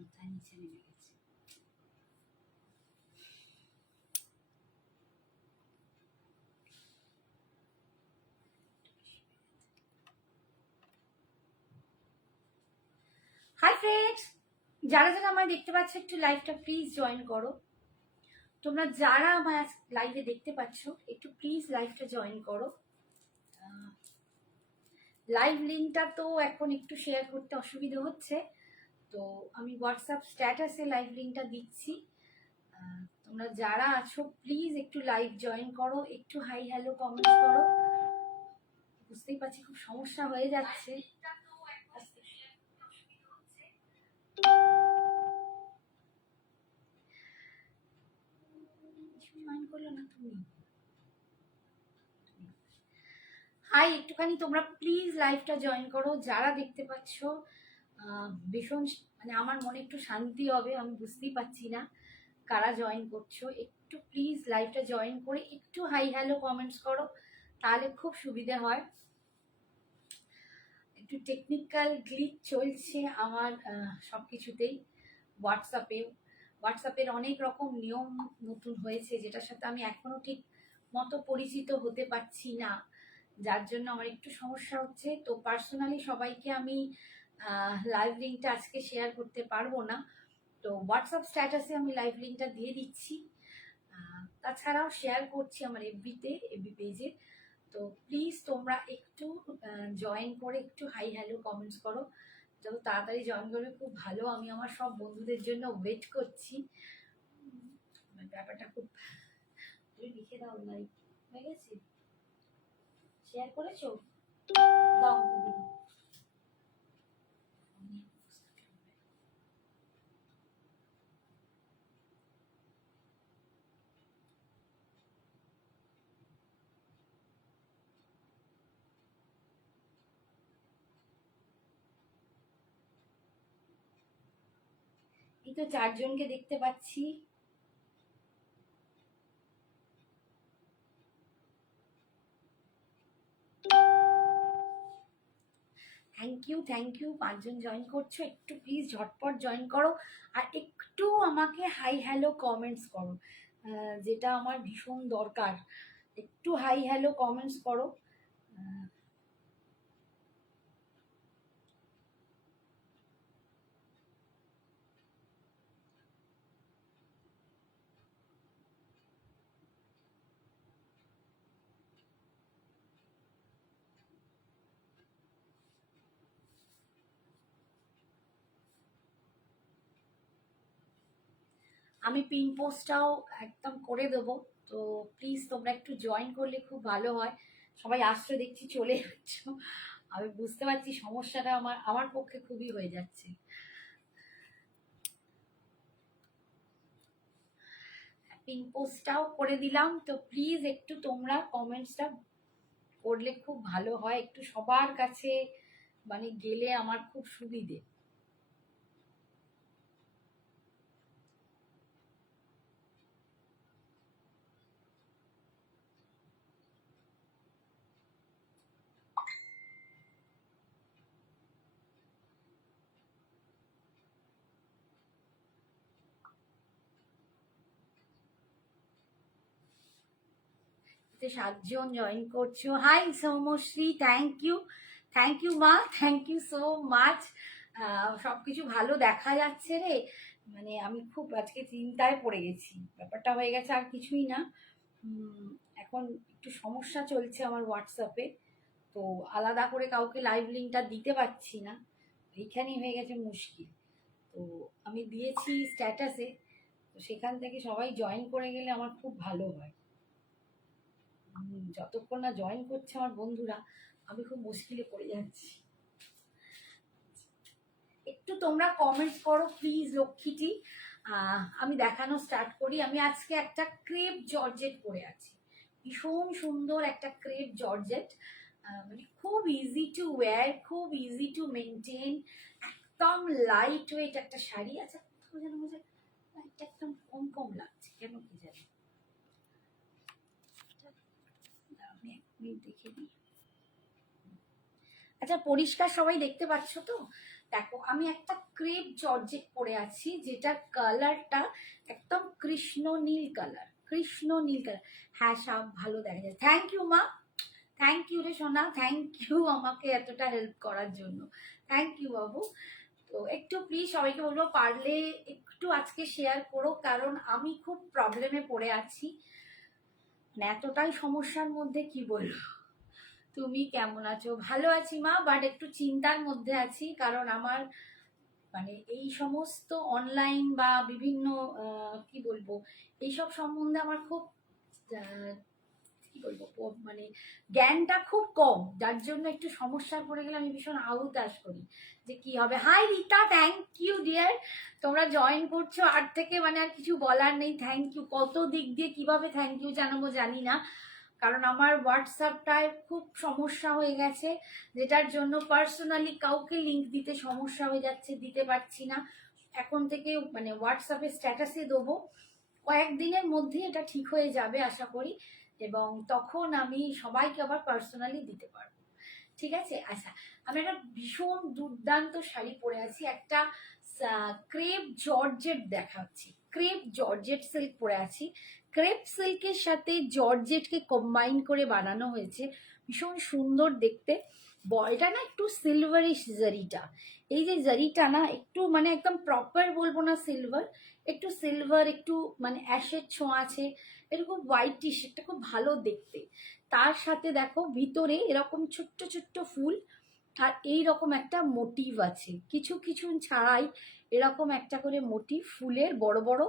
মাথায় নিচে নেমে গেছে। হাই ফ্রেন্ডস, যারা যারা আমায় দেখতে পাচ্ছ একটু লাইভটা প্লিজ জয়েন করো। তোমরা যারা আমার লাইভে দেখতে পাচ্ছ একটু প্লিজ লাইভটা জয়েন করো। লাইভ লিঙ্কটা তো এখন একটু শেয়ার করতে অসুবিধা হচ্ছে, তো আমি হোয়াটসঅ্যাপ স্ট্যাটাসে লাইভ লিঙ্কটা দিচ্ছি। তোমরা যারা আছো প্লিজ একটু লাইভ জয়েন করো, একটু হাই হ্যালো কমেন্টস করো। বুঝতেই পারছি খুব সমস্যা হয়ে যাচ্ছে। জয়েন করলো না তুমি? হাই, একটুখানি তোমরা প্লিজ লাইভটা জয়েন করো যারা দেখতে পাচ্ছ। ভীষণ মানে আমার মনে একটু শান্তি হবে, আমি বুঝতেই পারছি না কারা জয়েন করছো। একটু প্লিজ লাইভটা জয়েন করে একটু হাই হ্যালো কমেন্টস করো, তাহলে খুব সুবিধে হয়। একটু টেকনিক্যাল গ্লিচ চলছে আমার সব কিছুতেই। হোয়াটসঅ্যাপের অনেক রকম নিয়ম নতুন হয়েছে, যেটার সাথে আমি এখনো ঠিক মতো পরিচিত হতে পারছি না, যার জন্য আমার একটু সমস্যা হচ্ছে। তো পার্সোনালি সবাইকে আমি লাইভ লিঙ্কটা আজকে শেয়ার করতে পারবো না, তো হোয়াটসঅ্যাপ স্ট্যাটাসে আমি লাইভ লিঙ্কটা দিয়ে দিচ্ছি। তাছাড়াও শেয়ার করছি আমার এফবি পেজে। তো প্লিজ তোমরা একটু জয়েন করে একটু হাই হ্যালো কমেন্টস করো। যত তাড়াতাড়ি জয়েন করবে খুব ভালো, আমি আমার সব বন্ধুদের জন্য ওয়েট করছি। ব্যাপারটা খুব লিখে দাও। লাইভ হয়ে গেছে, শেয়ার করেছো? দাও দিদি। এই তো 4 জনকে দেখতে পাচ্ছি। থ্যাংক ইউ 5 জন জয়েন করছো, একটু প্লিজ ঝটপট জয়েন করো আর একটু আমাকে হাই হ্যালো কমেন্টস করো, যেটা আমার ভীষণ দরকার। একটু হাই হ্যালো কমেন্টস করো। আমি পিন পোস্টটাও একদম করে দেবো, তো প্লিজ তোমরা একটু জয়েন করলে খুব ভালো হয়। সবাই আসছো দেখছি, চলে যাচ্ছ, আমি বুঝতে পারছি সমস্যাটা আমার আমার পক্ষে খুবই হয়ে যাচ্ছে। পিন পোস্টটাও করে দিলাম, তো প্লিজ একটু তোমরা কমেন্টসটা করলে খুব ভালো হয়, একটু সবার কাছে মানে গেলে আমার খুব সুবিধে। যে 7 জন জয়েন করছো, হাই সৌমশ্রী, থ্যাংক ইউ মা, থ্যাংক ইউ সো মাচ। সবকিছু ভালো দেখা যাচ্ছে রে, মানে আমি খুব আজকে চিন্তায় পড়ে গেছি। ব্যাপারটা হয়ে গেছে আর কিছুই না, এখন একটু সমস্যা চলছে আমার হোয়াটসঅ্যাপে, তো আলাদা করে কাউকে লাইভ লিঙ্কটা দিতে পারছি না, এইখানেই হয়ে গেছে মুশকিল। তো আমি দিয়েছি স্ট্যাটাসে, তো সেখান থেকে সবাই জয়েন করে গেলে আমার খুব ভালো হয়। যতক্ষণ না জয়েন করছে আমার বন্ধুরা, আমি খুব মুশকিলে পড়ে যাচ্ছি। একটু তোমরা কমেন্টস করো প্লিজ লক্ষ্মীটি। আমি দেখানো স্টার্ট করি। আমি আজকে একটা ক্রেপ জর্জেট পরে আছি, ভীষণ সুন্দর একটা ক্রেপ জর্জেট, মানে খুব ইজি টু ওয়্যার, খুব ইজি টু মেনটেন, একদম লাইট ওয়েট একটা শাড়ি। আচ্ছা কোথাও যেন মনে হয় লাইটটা একদম কম কম লাগছে, কেন কি জানি। আমি এক মিনিট দেখে দিই। আচ্ছা পরিষ্কার সবাই দেখতে পাচ্ছ তো? দেখো আমি একটা ক্রেপ জর্জেট পরে আছি, যেটার কালারটা একদম কৃষ্ণ নীল কালার, কৃষ্ণ নীল কালার। হ্যাঁ সব ভালো দেখা যায়। থ্যাংক ইউ মা, থ্যাংক ইউ রে সোনা, থ্যাংক ইউ আমাকে এতটা হেল্প করার জন্য, থ্যাংক ইউ বাবু। তো একটু প্লিজ সবাইকে বলবো পারলে একটু আজকে শেয়ার করো, কারণ আমি খুব প্রবলেমে পড়ে আছি, মানে এতটাই সমস্যার মধ্যে কি বলবো। তুমি কেমন আছো? ভালো আছি মা, বাট একটু চিন্তার মধ্যে আছি, কারণ আমার মানে এই সমস্ত অনলাইন বা বিভিন্ন কি বলবো এইসব সম্বন্ধে আমার খুব কি বলবো মানে জ্ঞানটা খুব কম, যার জন্য একটু সমস্যায় পড়ে গেলে আমি ভীষণ আউতাস করি যে কি হবে। Hi Rita, thank you dear, তোমরা জয়েন করছো আর থেকে মানে আর কিছু বলার নেই, থ্যাংক ইউ। কত দিক দিয়ে কিভাবে থ্যাংক ইউ জানাবো জানি না, কারণ আমার হোয়াটসঅ্যাপটায় খুব সমস্যা হয়ে গেছে, যেটার জন্য পার্সোনালি কাউকে লিংক দিতে সমস্যা হয়ে যাচ্ছে, দিতে পারছি না। এখন থেকে মানে হোয়াটসঅ্যাপে স্ট্যাটাসে দেবো, কয়েকদিনের মধ্যে এটা ঠিক হয়ে যাবে আশা করি, এবং তখন আমি সবাইকে আবার পার্সোনালি দিতে পারবো, ঠিক আছে? আচ্ছা আমি একটা ভীষণ দুর্দান্ত শাড়ি পরে আছি, একটা ক্রেপ জর্জেট দেখাচ্ছি, ক্রেপ জর্জেট সিল্ক পরে আছি। ক্রেপ সিল্কের সাথে জর্জেটকে কম্বাইন করে বানানো হয়েছে, ভীষণ সুন্দর দেখতে। এটা না একটু সিলভারিশ জারিটা, এই যে জারিটা না একটু মানে একদম প্রপার বলবো না সিলভার, একটু সিলভার, একটু মানে অ্যাশের ছোঁয়া আছে, এরকম হোয়াইটিশ, একটা খুব ভালো দেখতে। তার সাথে দেখো ভিতরে এরকম ছোট্ট ছোট্ট ফুল, আর এই রকম একটা মোটিভ আছে, কিছু কিছু ছাড়াই এরকম একটা করে মোটিভ, ফুলের বড় বড়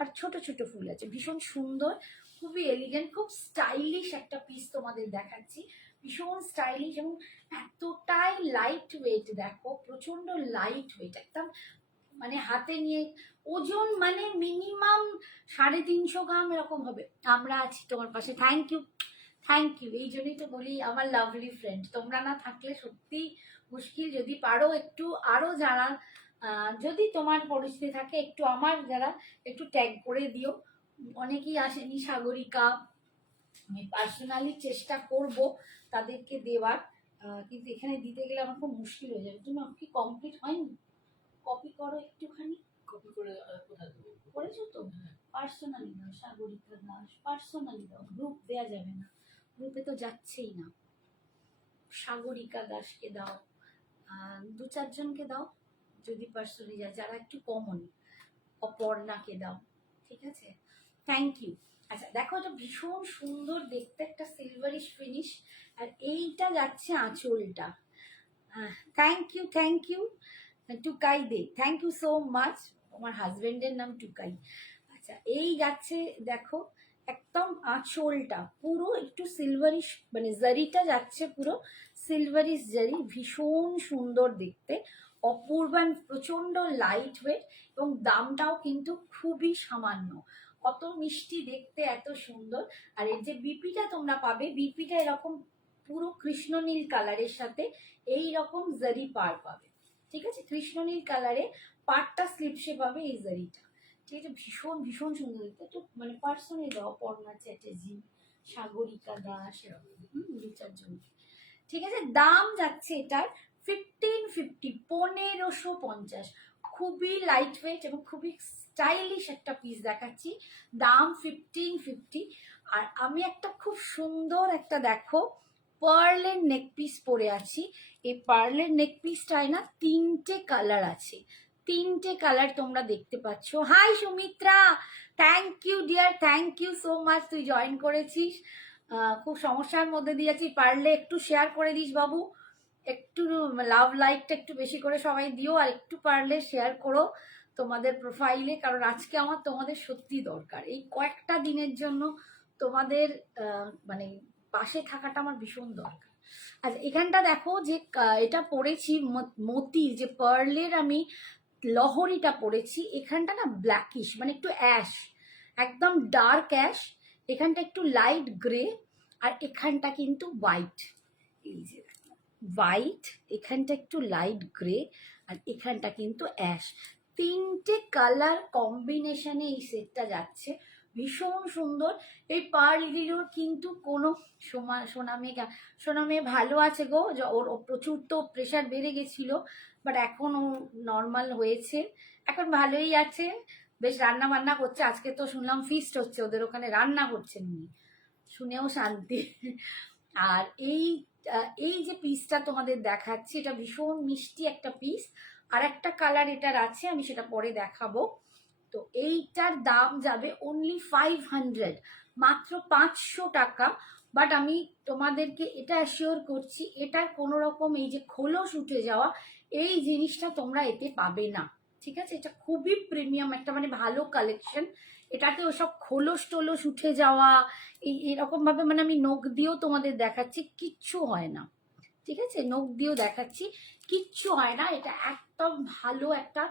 আর ছোট ছোট ফুল আছে, ভীষণ সুন্দর, খুবই এলিগেন্ট, খুব স্টাইলিশ একটা পিস তোমাদের দেখাচ্ছি, ভীষণ স্টাইলিশ এবং এতটাই লাইট ওয়েট, দেখো প্রচন্ড লাইট ওয়েট একদম, মানে হাতে নিয়ে ওজন মানে মিনিমাম 350 গ্রাম এরকম হবে। আমরা আছি তোমার পাশে, থ্যাংক ইউ, থ্যাংক ইউ। এই জন্যই তো বলি আমার লাভলি ফ্রেন্ড, তোমরা না থাকলে সত্যি মুশকিল। যদি পারো একটু আরো যারা যদি তোমার পরিস্থিতি থাকে একটু আমার যারা একটু ট্যাগ করে দিও, অনেকেই আসেনি সাগরিকা, আমি পার্সোনালি চেষ্টা করব তাদেরকে দেওয়ার, কিন্তু এখানে দিতে গেলে আমার খুব মুশকিল হয়ে যাবে। তুমি কি কমপ্লিট হয়নি? কপি করো একটুখানি, কপি করে কোথায় দেবো? করেছো তো? পার্সোনালি দাও, সাগরিকা দাস পার্সোনালি দাও, গ্রুপ দেয়া যাবে না, গ্রুপে তো যাচ্ছেই না। সাগরিকা দাসকে দাও, 2-4 জনকে দাও যদি পার্সোনালি যায়, যারা একটু কমন, অপর্ণাকে দাও, ঠিক আছে? Thank you. আচ্ছা দেখো এটা ভীষণ সুন্দর দেখতে, একটা সিলভারিশ ফিনিশ, আর এইটা যাচ্ছে আঁচলটা। Thank you, thank you Tukai দে, থ্যাংক ইউ সো মাচ, আমার হাজবেন্ডের নাম টুকাই। আচ্ছা এই যাচ্ছে দেখো একদম আঁচলটা পুরো একটু সিলভারিশ, মানে জারিটা যাচ্ছে পুরো সিলভারিশ জারি, ভীষণ সুন্দর দেখতে, অপূর্ব, প্রচন্ড লাইট ওয়েট, এবং দামটাও কিন্তু খুবই সামান্য, কত মিষ্টি দেখতে, এত সুন্দর। আর এর যে বিপিটা তোমরা পাবে, বিপিটা এরকম পুরো কৃষ্ণনীল কালারের সাথে এই রকম জারি পার পাবে, ঠিক আছে? কৃষ্ণনীল কালারে পাটটা স্লিপসে পাবে এই জারিটা, ঠিক আছে? ভীষণ ভীষণ সুন্দর দেখতে, একটু মানে পার্সোনালি দাও, অপর্ণা চ্যাটার্জি, সাগরিকা দাস, এরকম 2-4 জনকে, ঠিক আছে? দাম যাচ্ছে এটার 1550, 1550, খুবই লাইট ওয়েট এবং খুবই স্টাইলিশ একটা পিস দেখাচ্ছি, দাম 1550। আর আমি একটা খুব সুন্দর একটা দেখো পার্লের নেক পিস পরে আছি, এই পার্লের নেক পিসটায় না 3টে কালার আছে, 3টে কালার তোমরা দেখতে পাচ্ছ। Hi Sumitra, thank you dear, thank you so much, তুই জয়েন করেছিস, খুব সমস্যার মধ্যে দিয়েছি, পারলে একটু শেয়ার করে দিস বাবু, একটু লাভ লাইকটা একটু বেশি করে সবাই দিও, আর একটু পারলে শেয়ার করো তোমাদের প্রোফাইলে, কারণ আজকে আমার তোমাদের সত্যি দরকার, এই কয়েকটা দিনের জন্য তোমাদের মানে পাশে থাকাটা আমার ভীষণ দরকার। আচ্ছা এখানটা দেখো যে এটা পরেছি মতির যে পার্লের আমি লহরিটা পরেছি, এখানটা না ব্ল্যাকিশ মানে একটু অ্যাশ, একদম ডার্ক অ্যাশ, এখানটা একটু লাইট গ্রে, আর এখানটা কিন্তু হোয়াইট, এই যে হোয়াইট, এখানটা একটু লাইট গ্রে, আর এখানটা কিন্তু অ্যাশ, 3টে কালার কম্বিনেশনে এই সেটটা যাচ্ছে, ভীষণ সুন্দর। এই পার্লগুলোর কিন্তু কোনো সোনামে ভালো আছে গো, ওর প্রচুর তো প্রেশার বেড়ে গেছিলো, বাট এখন ও নর্মাল হয়েছে, এখন ভালোই আছে, বেশ রান্না বান্না করছে। আজকে তো শুনলাম ফিস্ট হচ্ছে, ওদের ওখানে রান্না করছেন উনি, শুনেও শান্তি। আর এই যে পিসটা তোমাদের দেখাচ্ছি, এটা ভীষণ মিষ্টি একটা পিস, আর একটা কালার এটার আছে, আমি সেটা পরে দেখাবো। তো এইটার দাম যাবে অনলি 500, মাত্র 500 টাকা। বাট আমি তোমাদেরকে এটা অ্যাসিওর করছি, এটার কোনো রকম এই যে খোলস উঠে যাওয়া এই জিনিসটা তোমরা এতে পাবে না, ঠিক আছে? এটা খুবই প্রিমিয়াম একটা মানে ভালো কালেকশন। এটাতে ওসব খোলস টোলস উঠে যাওয়া এরকম ভাবে মানে আমি নখ দিয়েও তোমাদের দেখাচ্ছি, কিচ্ছু হয় না, ঠিক আছে? নখ দিয়েও দেখাচ্ছি, কিচ্ছু হয় না। এটা একদম ভালো একটা,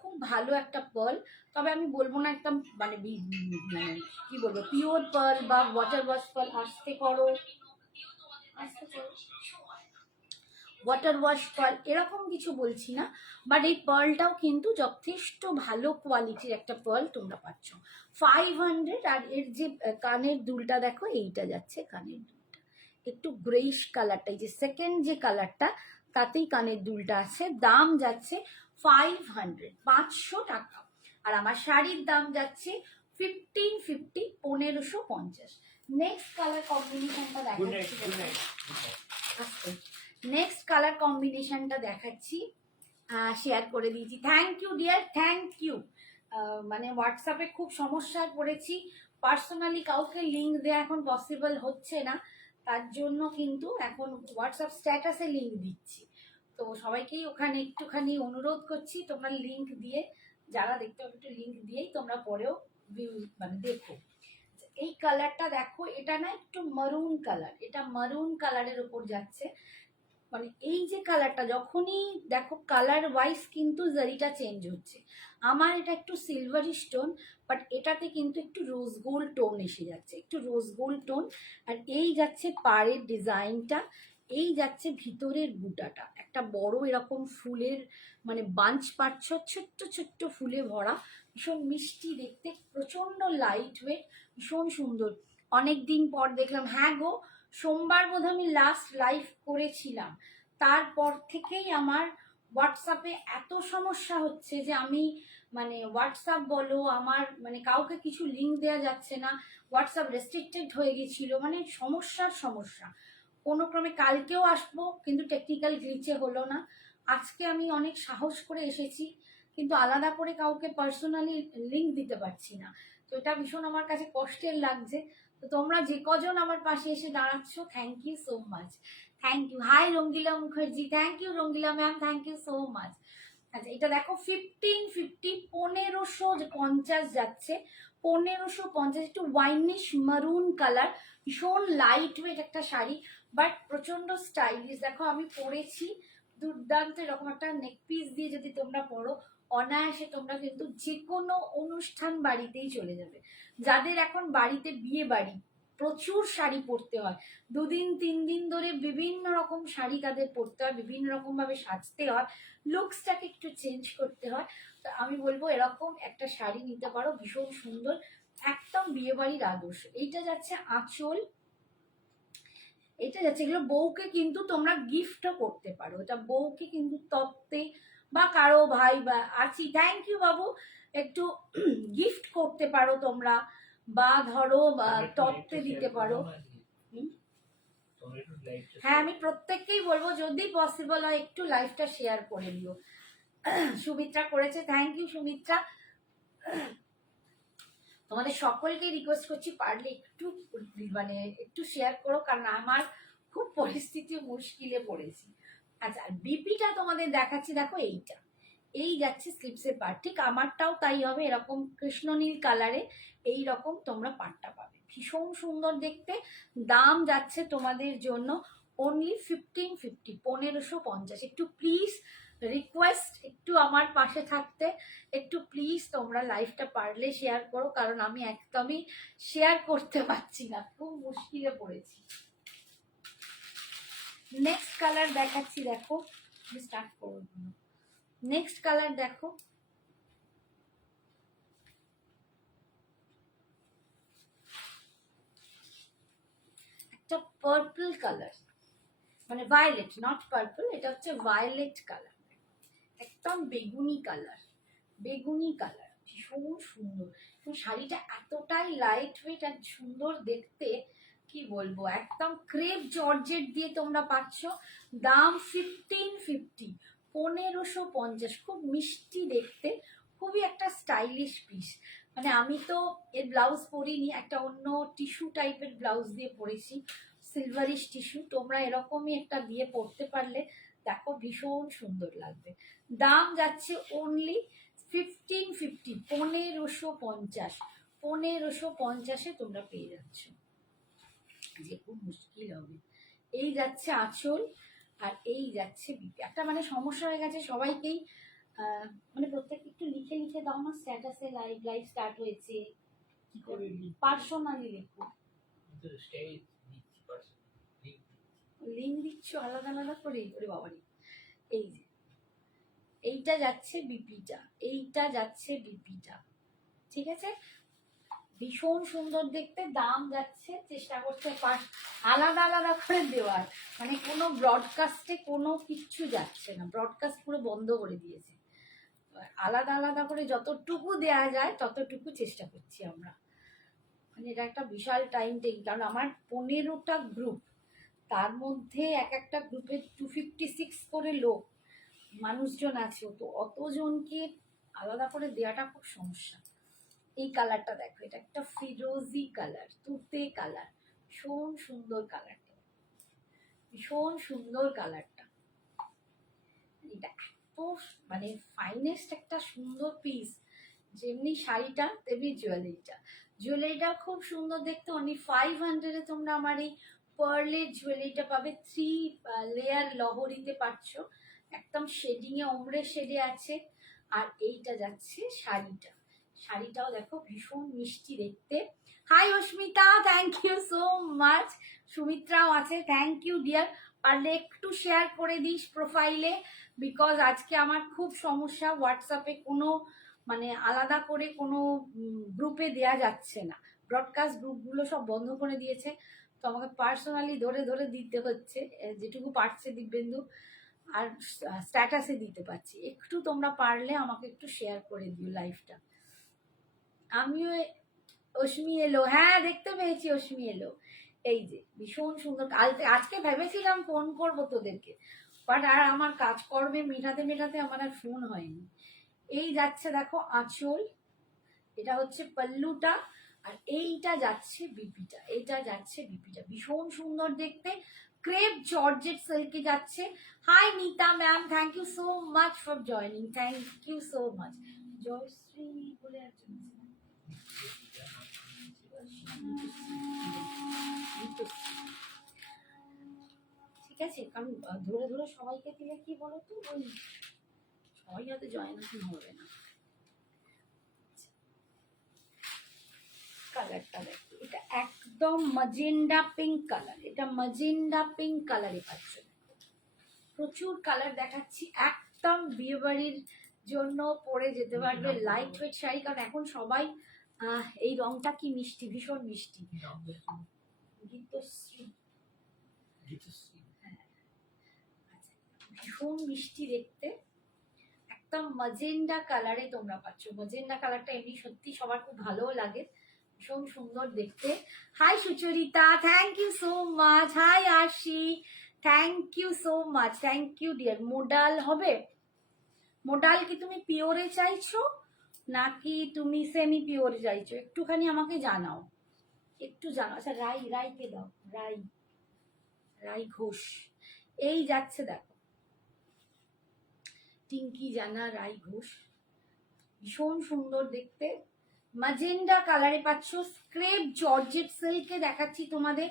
খুব ভালো একটা পার্ল। তবে আমি বলবো না একদম মানে মানে কি বলবো পিওর পার্ল বা ওয়াটার ওয়াশ পার্ল, আস্তে করো ওয়াটার ওয়াশ পার্ল এরকম কিছু বলছি না, বাট এই পার্লটাও কিন্তু যথেষ্ট ভালো কোয়ালিটির একটা পার্ল তোমরা পাচ্ছ 500। আর এর যে কানের দুলটা দেখো, এইটা যাচ্ছে কানের দুলটা একটু গ্রেইশ কালারটা, এই যে সেকেন্ড যে কালারটা তাতেই কানের দুলটা আছে, দাম যাচ্ছে 500, 500 টাকা। আর আমার শাড়ির দাম যাচ্ছে 1550, 1550। নেক্সট কালার কম্বিনেশনটা দেখাচ্ছি, নেক্সট কালার কম্বিনেশনটা দেখাচ্ছি, শেয়ার করে দিয়েছি। Thank you dear, thank you. মানে হোয়াটসঅ্যাপে খুব সমস্যায় পড়েছি, পার্সোনালি কাউকে লিঙ্ক দেওয়া এখন পসিবল হচ্ছে না, তার জন্য কিন্তু এখন হোয়াটসঅ্যাপ স্ট্যাটাসে লিঙ্ক দিচ্ছি। তো সবাইকেই ওখানে একটুখানি অনুরোধ করছি, তোমরা লিঙ্ক দিয়ে, যারা দেখতে হবে একটু লিঙ্ক দিয়েই তোমরা পরেও মানে দেখো। এই কালারটা দেখো, এটা না একটু মারুন কালার, এটা মারুন কালারের উপর যাচ্ছে। মানে এই যে কালারটা যখনই দেখো কালার ওয়াইজ কিন্তু জারিটা চেঞ্জ হচ্ছে। আমার এটা একটু সিলভারি স্টোন, বাট এটাতে কিন্তু একটু রোজ গোল্ড টোন এসে যাচ্ছে, একটু রোজ গোল্ড টোন। আর এই যাচ্ছে পাড়ের ডিজাইনটা, এই যাচ্ছে ভিতরের বুটাটা একটা বড় এরকম ফুলের মানে বাঞ্চ পাচ্ছ, ছোট্ট ছোট্ট ফুলে ভরা, ভীষণ মিষ্টি দেখতে, প্রচন্ড লাইট ওয়েট, ভীষণ সুন্দর। অনেক দিন পর দেখলাম, হ্যাঁ গো সোমবার বোধ আমি লাস্ট লাইভ করেছিলাম, তারপর থেকেই আমার হোয়াটসঅ্যাপে এত সমস্যা হচ্ছে যে আমি মানে হোয়াটসঅ্যাপ বলো আমার মানে কাউকে কিছু লিঙ্ক দেওয়া যাচ্ছে না, হোয়াটসঅ্যাপ রেস্ট্রিক্টেড হয়ে গেছিল, মানে সমস্যা। কোনো ক্রমে কালকেও আসবো কিন্তু টেকনিক্যাল গ্লিচে হলো না, আজকে আমি অনেক সাহস করে এসেছি, কিন্তু আলাদা করে কাউকে পার্সোনালি লিঙ্ক দিতে পারছি না। তো এটা ভীষণ আমার কাছে কষ্টের লাগছে। তো তোমরা যে কজন আমার পাশে এসে দাঁড়াচ্ছ, thank you so much, thank you. Hi Rangila Mukherjee, thank you Rangila ma'am, thank you so much. আচ্ছা এটা দেখো 1550, 1550 যাচ্ছে, 1550, একটু ওয়াইনিশ মারুন কালার, ভীষণ লাইট ওয়েট একটা শাড়ি, বাট প্রচন্ড স্টাইলিশ। দেখো আমি পরেছি, দুর্দান্ত এরকম একটা নেক পিস দিয়ে যদি তোমরা পরো, অনায়াসে তোমরা কিন্তু যে কোনো অনুষ্ঠান বাড়িতেই চলে যাবে। যাদের এখন বাড়িতে বিয়ে বাড়ি প্রচুর শাড়ি পরতে হয়, 2 দিন 3 দিন ধরে বিভিন্ন রকম শাড়ি তাদের পরতে হয়, বিভিন্ন রকম ভাবে সাজতে হয়, লুকসটাকে একটু চেঞ্জ করতে হয়, তো আমি বলবো এরকম একটা শাড়ি নিতে পারো, ভীষণ সুন্দর, একদম বিয়ে বাড়ির আদর্শ। এইটা যাচ্ছে আঁচল, এটা যাচ্ছে, এগুলো বউকে কিন্তু তোমরা গিফটও করতে পারো, এটা বউকে কিন্তু তপ্তে বা কারো ভাই বা আছি, থ্যাংক ইউ বাবু, একটু গিফট করতে পারো তোমরা, বা ধরো তপ্তে দিতে পারো। হ্যাঁ আমি প্রত্যেককেই বলবো যদি পসিবল হয় একটু লাইভটা শেয়ার করে দিও। সুমিত্রা করেছে, থ্যাংক ইউ সুমিত্রা। তোমাদের সকলকে রিকোয়েস্ট করছি পারলে একটু মানে একটু শেয়ার করো, কারণ আমার খুব পরিস্থিতি মুশকিলে পড়েছি। আচ্ছা বিপিটা তোমাদের দেখাচ্ছি, দেখো এইটা, এই যাচ্ছে স্লিপসের পার্ট, ঠিক আমারটাও তাই হবে, এরকম কৃষ্ণনীল কালারে এই রকম তোমরা পাটটা পাবে, ভীষণ সুন্দর দেখতে। দাম যাচ্ছে তোমাদের জন্য অনলি 1550, 1550। একটু প্লিজ রিকোয়েস্ট একটু আমার পাশে থাকতে, একটু প্লিজ তোমরা লাইভটা পারলে শেয়ার করো, কারণ আমি একদমই শেয়ার করতে পারছি না, খুব মুশকিলে পড়েছি। নেক্সট কালার দেখাচ্ছি, দেখো স্টার্ট করবো, নেক্সট কালার দেখো, পার্পল কালার, মানে ভায়োলেট, নট পার্পল, এটা হচ্ছে ভায়োলেট কালার, একদম বেগুনি কালার, বেগুনি কালার, ভীষণ সুন্দর। এবং শাড়িটা এতটাই লাইট ওয়েট আর সুন্দর দেখতে, কি বলবো, একদম ক্রেপ জর্জেট দিয়ে তোমরা পাচ্ছ। দাম 1550, 1550, খুব মিষ্টি দেখতে, খুবই একটা স্টাইলিশ পিস। মানে আমি তো এর ব্লাউজ পরিনি, একটা অন্য টিস্যু টাইপের ব্লাউজ দিয়ে পরেছি, সিলভারিশ টিস্যু। তোমরা এরকমই একটা দিয়ে পরতে পারলে দেখো ভীষণ সুন্দর লাগবে। দাম যাচ্ছে অনলি 1550, 1550, 1550-এ তোমরা পেয়ে যাচ্ছ, যে খুব মুশকিল হবে। এই যাচ্ছে আঁচল, আর এই যাচ্ছে বিপি। একটা মানে সমস্যা হয়ে গেছে সবাইকেই, মানে প্রত্যেককে একটু লিখে লিখে দাও না, স্ট্যাটাসে লাইভ স্টার্ট হয়েছে, কি করে পার্সোনালি লেখো, লিঙ্ক দিচ্ছ আলাদা আলাদা করে, ওরে বাবারি। এই যে এইটা যাচ্ছে বিপিটা, এইটা যাচ্ছে বিপিটা, ঠিক আছে, ভীষণ সুন্দর দেখতে। দাম যাচ্ছে, চেষ্টা করছে আলাদা আলাদা করে দেওয়ার, মানে কোনো ব্রডকাস্টে কোনো কিচ্ছু যাচ্ছে না, ব্রডকাস্ট পুরো বন্ধ করে দিয়েছে। আলাদা আলাদা করে যতটুকু দেয়া যায় ততটুকু চেষ্টা করছি আমরা। মানে এটা একটা বিশাল টাইম টেকিং, কারণ আমার 15টা গ্রুপ, তার মধ্যে এক একটা গ্রুপে 256 করে লোক মানুষজন আছে, তো অতজনকে আলাদা করে দেওয়াটা খুব সমস্যা। এই কালারটা দেখো, এটা একটা ফিরোজি কালার, তুতে কালার, ভীষণ সুন্দর কালারটা, ভীষণ সুন্দর কালারটা। এটা এত মানে ফাইনেস্ট একটা সুন্দর পিস, যেমনি শাড়িটা তেমনি জুয়েলারিটা, জুয়েলারিটা খুব সুন্দর দেখতে। অনলি 500-এ তোমরা আমার এই পার্লের জুয়েলারিটা পাবে, 3 লেয়ার লহরিতে পাচ্ছ, একদম শেডিংয়ে, ওমরে শেডে আছে। আর এইটা যাচ্ছে শাড়িটা, শাড়িটাও দেখো ভীষণ মিষ্টি দেখতে। Hi Asmita, thank you so much. সুমিত্রাও আছে, থ্যাংক ইউ ডিয়ার। পারলে একটু শেয়ার করে দিস প্রোফাইলে, বিকজ আজকে আমার খুব সমস্যা, হোয়াটসঅ্যাপে কোনো মানে আলাদা করে কোনো গ্রুপে দেয়া যাচ্ছে না, ব্রডকাস্ট গ্রুপগুলো সব বন্ধ করে দিয়েছে, তো আমাকে পার্সোনালি ধরে ধরে দিতে হচ্ছে, যেটুকু পারছে দিব্যেন্দু, আর স্ট্যাটাসে দিতে পারছি। একটু তোমরা পারলে আমাকে একটু শেয়ার করে দিও লাইভটা। আমিও, অশ্মি এলো, হ্যাঁ দেখতে পেয়েছি অশ্মি এলো। এই যে ভীষণ সুন্দর, আজকে ভেবেছিলাম ফোন করবো তোদেরকে, বাট আর আমার কাজকর্মে মেটাতে মেটাতে আমার আর ফোন হয়নি। এই যাচ্ছে দেখো আঁচল, এটা হচ্ছে পাল্লুটা, আর এইটা যাচ্ছে বিপিটা, এইটা যাচ্ছে বিপিটা, ভীষণ সুন্দর দেখতে, ক্রেপ জর্জেট সিল্কে যাচ্ছে। Hi Nita ma'am, thank you so much for joining, thank you so much. Jayashree বলে একজন ঠিক আছে, কারণ ধরে ধরে সবাইকে দিলে কি বলতো, ওই সবাই হয়তো জয়েন হবে না। কালারটা দেখো, এটা একদম ম্যাজেন্ডা পিঙ্ক কালার, এটা ম্যাজেন্ডা পিঙ্ক কালারে পাচ্ছ। প্রচুর কালার দেখাচ্ছি, একদম বিয়ে বাড়ির জন্য পরে যেতে পারবে, লাইট ওয়েট শাড়ি, কারণ এখন সবাই এই রংটা কি মিষ্টি, ভীষণ মিষ্টি, গীতশ্রী, হ্যাঁ, ভীষণ মিষ্টি দেখতে, একদম ম্যাজেন্ডা কালারে তোমরা পাচ্ছ। ম্যাজেন্ডা কালারটা এমনি সত্যি সবার খুব ভালো লাগে, ভীষণ সুন্দর দেখতে। Hi Sucharita, thank you so much. Hi Ashi, thank you so much, thank you dear. Model হবে, মোডাল কি তুমি পিওরে চাইছো নাকি তুমি সেমি পিওরে চাইছো, একটুখানি আমাকে জানাও, একটু জানাও। আচ্ছা রাইকে দাও, রাই ঘোষ। এই যাচ্ছে দেখো টিঙ্কি জানা, রাই ঘোষ, ভীষণ সুন্দর দেখতে, ম্যাজেন্ডা কালারে পাচ্ছ, ক্রেপ জর্জেট সিল্কে দেখাচ্ছি তোমাদের।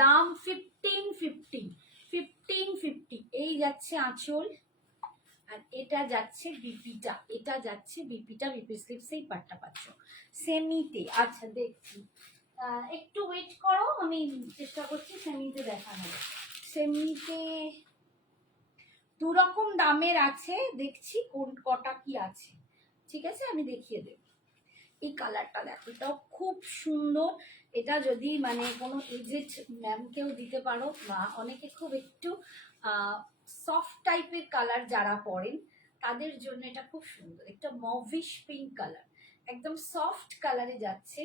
দাম 1550, 1550। এই যাচ্ছে আঁচল, আর এটা যাচ্ছে বিপিটা, এটা যাচ্ছে বিপিটা, বিপি স্লিপস এই পাটটা পাচ্ছ সেমিতে। আচ্ছা দেখছি, একটু ওয়েট করো, আমি চেষ্টা করছি সেমিতে দেখানোর। সেমিতে দু রকম দামের আছে, দেখছি কোন কটা কি আছে, ঠিক আছে আমি দেখিয়ে দেব। এই কালারটা দেখো, এটাও খুব সুন্দর। এটা যদি মানে কোনো এজেড ম্যামকেও দিতে পারো, বা অনেকে খুব একটু সফট টাইপের কালার যারা পরেন তাদের জন্য এটা খুব সুন্দর। একটা মভিশ পিঙ্ক কালার, একদম সফট কালারে যাচ্ছে।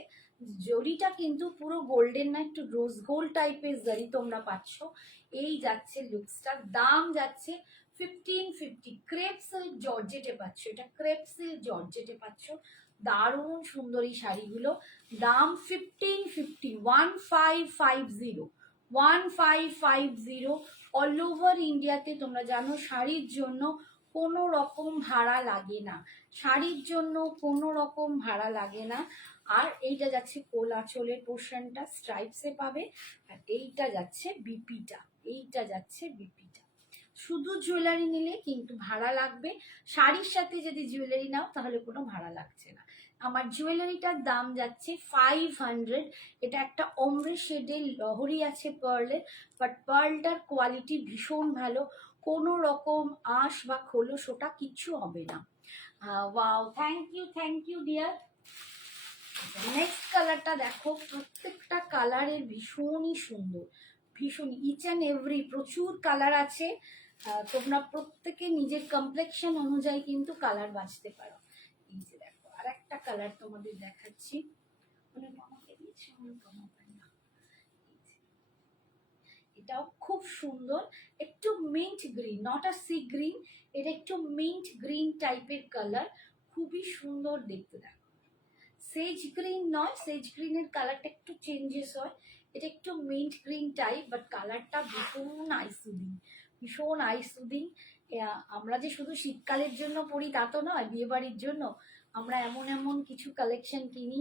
জরিটা কিন্তু পুরো গোল্ডেন না, একটু রোজ গোল্ড টাইপের জরি তোমরা পাচ্ছ। এই যাচ্ছে লুকসটা। দাম যাচ্ছে 1550। ক্রেপ সিল্ক জর্জেটে পাচ্ছ, এটা ক্রেপ সিল্ক জর্জেটে পাচ্ছ। দারুণ সুন্দর এই শাড়িগুলো। দাম 1550, 1550, 1550। অল ওভার ইন্ডিয়াতে তোমরা জানো শাড়ির জন্য কোনো রকম ভাড়া লাগে না, শাড়ির জন্য কোনো রকম ভাড়া লাগে না। আর এইটা যাচ্ছে কোল আঁচলের পোর্শনটা স্ট্রাইপসে পাবে, আর এইটা যাচ্ছে বিপিটা, এইটা যাচ্ছে বিপিটা। শুধু জুয়েলারি নিলে কিন্তু ভাড়া লাগবে, শাড়ির সাথে যদি জুয়েলারি নাও তাহলে কোনো ভাড়া লাগছে না। আমার জুয়েলারিটার দাম যাচ্ছে 500। এটা একটা ওমরে শেডের লহরি আছে পার্লের, বাট পার্লটার কোয়ালিটি ভীষণ ভালো, কোনো রকম আঁশ বা খোলস ওটা কিচ্ছু হবে না। Wow, thank you dear. Next কালারটা দেখো, প্রত্যেকটা কালারের ভীষণই সুন্দর, ভীষণ ইচ অ্যান্ড এভরি, প্রচুর কালার আছে। তোমরা প্রত্যেকে নিজের কমপ্লেকশন অনুযায়ী কিন্তু কালার বাছতে পারো। এই যে দেখো আর একটা কালার তোমাদের দেখাচ্ছি, এটাও খুব সুন্দর, একটু mint green, not a sea green, এটা একটু মিন্ট গ্রিন টাইপের কালার, খুবই সুন্দর দেখতে। দেখো সেজ গ্রিন নয়, সেজ গ্রিনের কালারটা একটু চেঞ্জেস হয়, এটা একটু মিন্ট গ্রিন টাইপ, বাট কালারটা ভীষণ আইসুদিং, ভীষণ আইসুদিং। আমরা যে শুধু শীতকালের জন্য পরি তা তো নয়, বিয়ে বাড়ির জন্য আমরা এমন এমন কিছু কালেকশন কিনি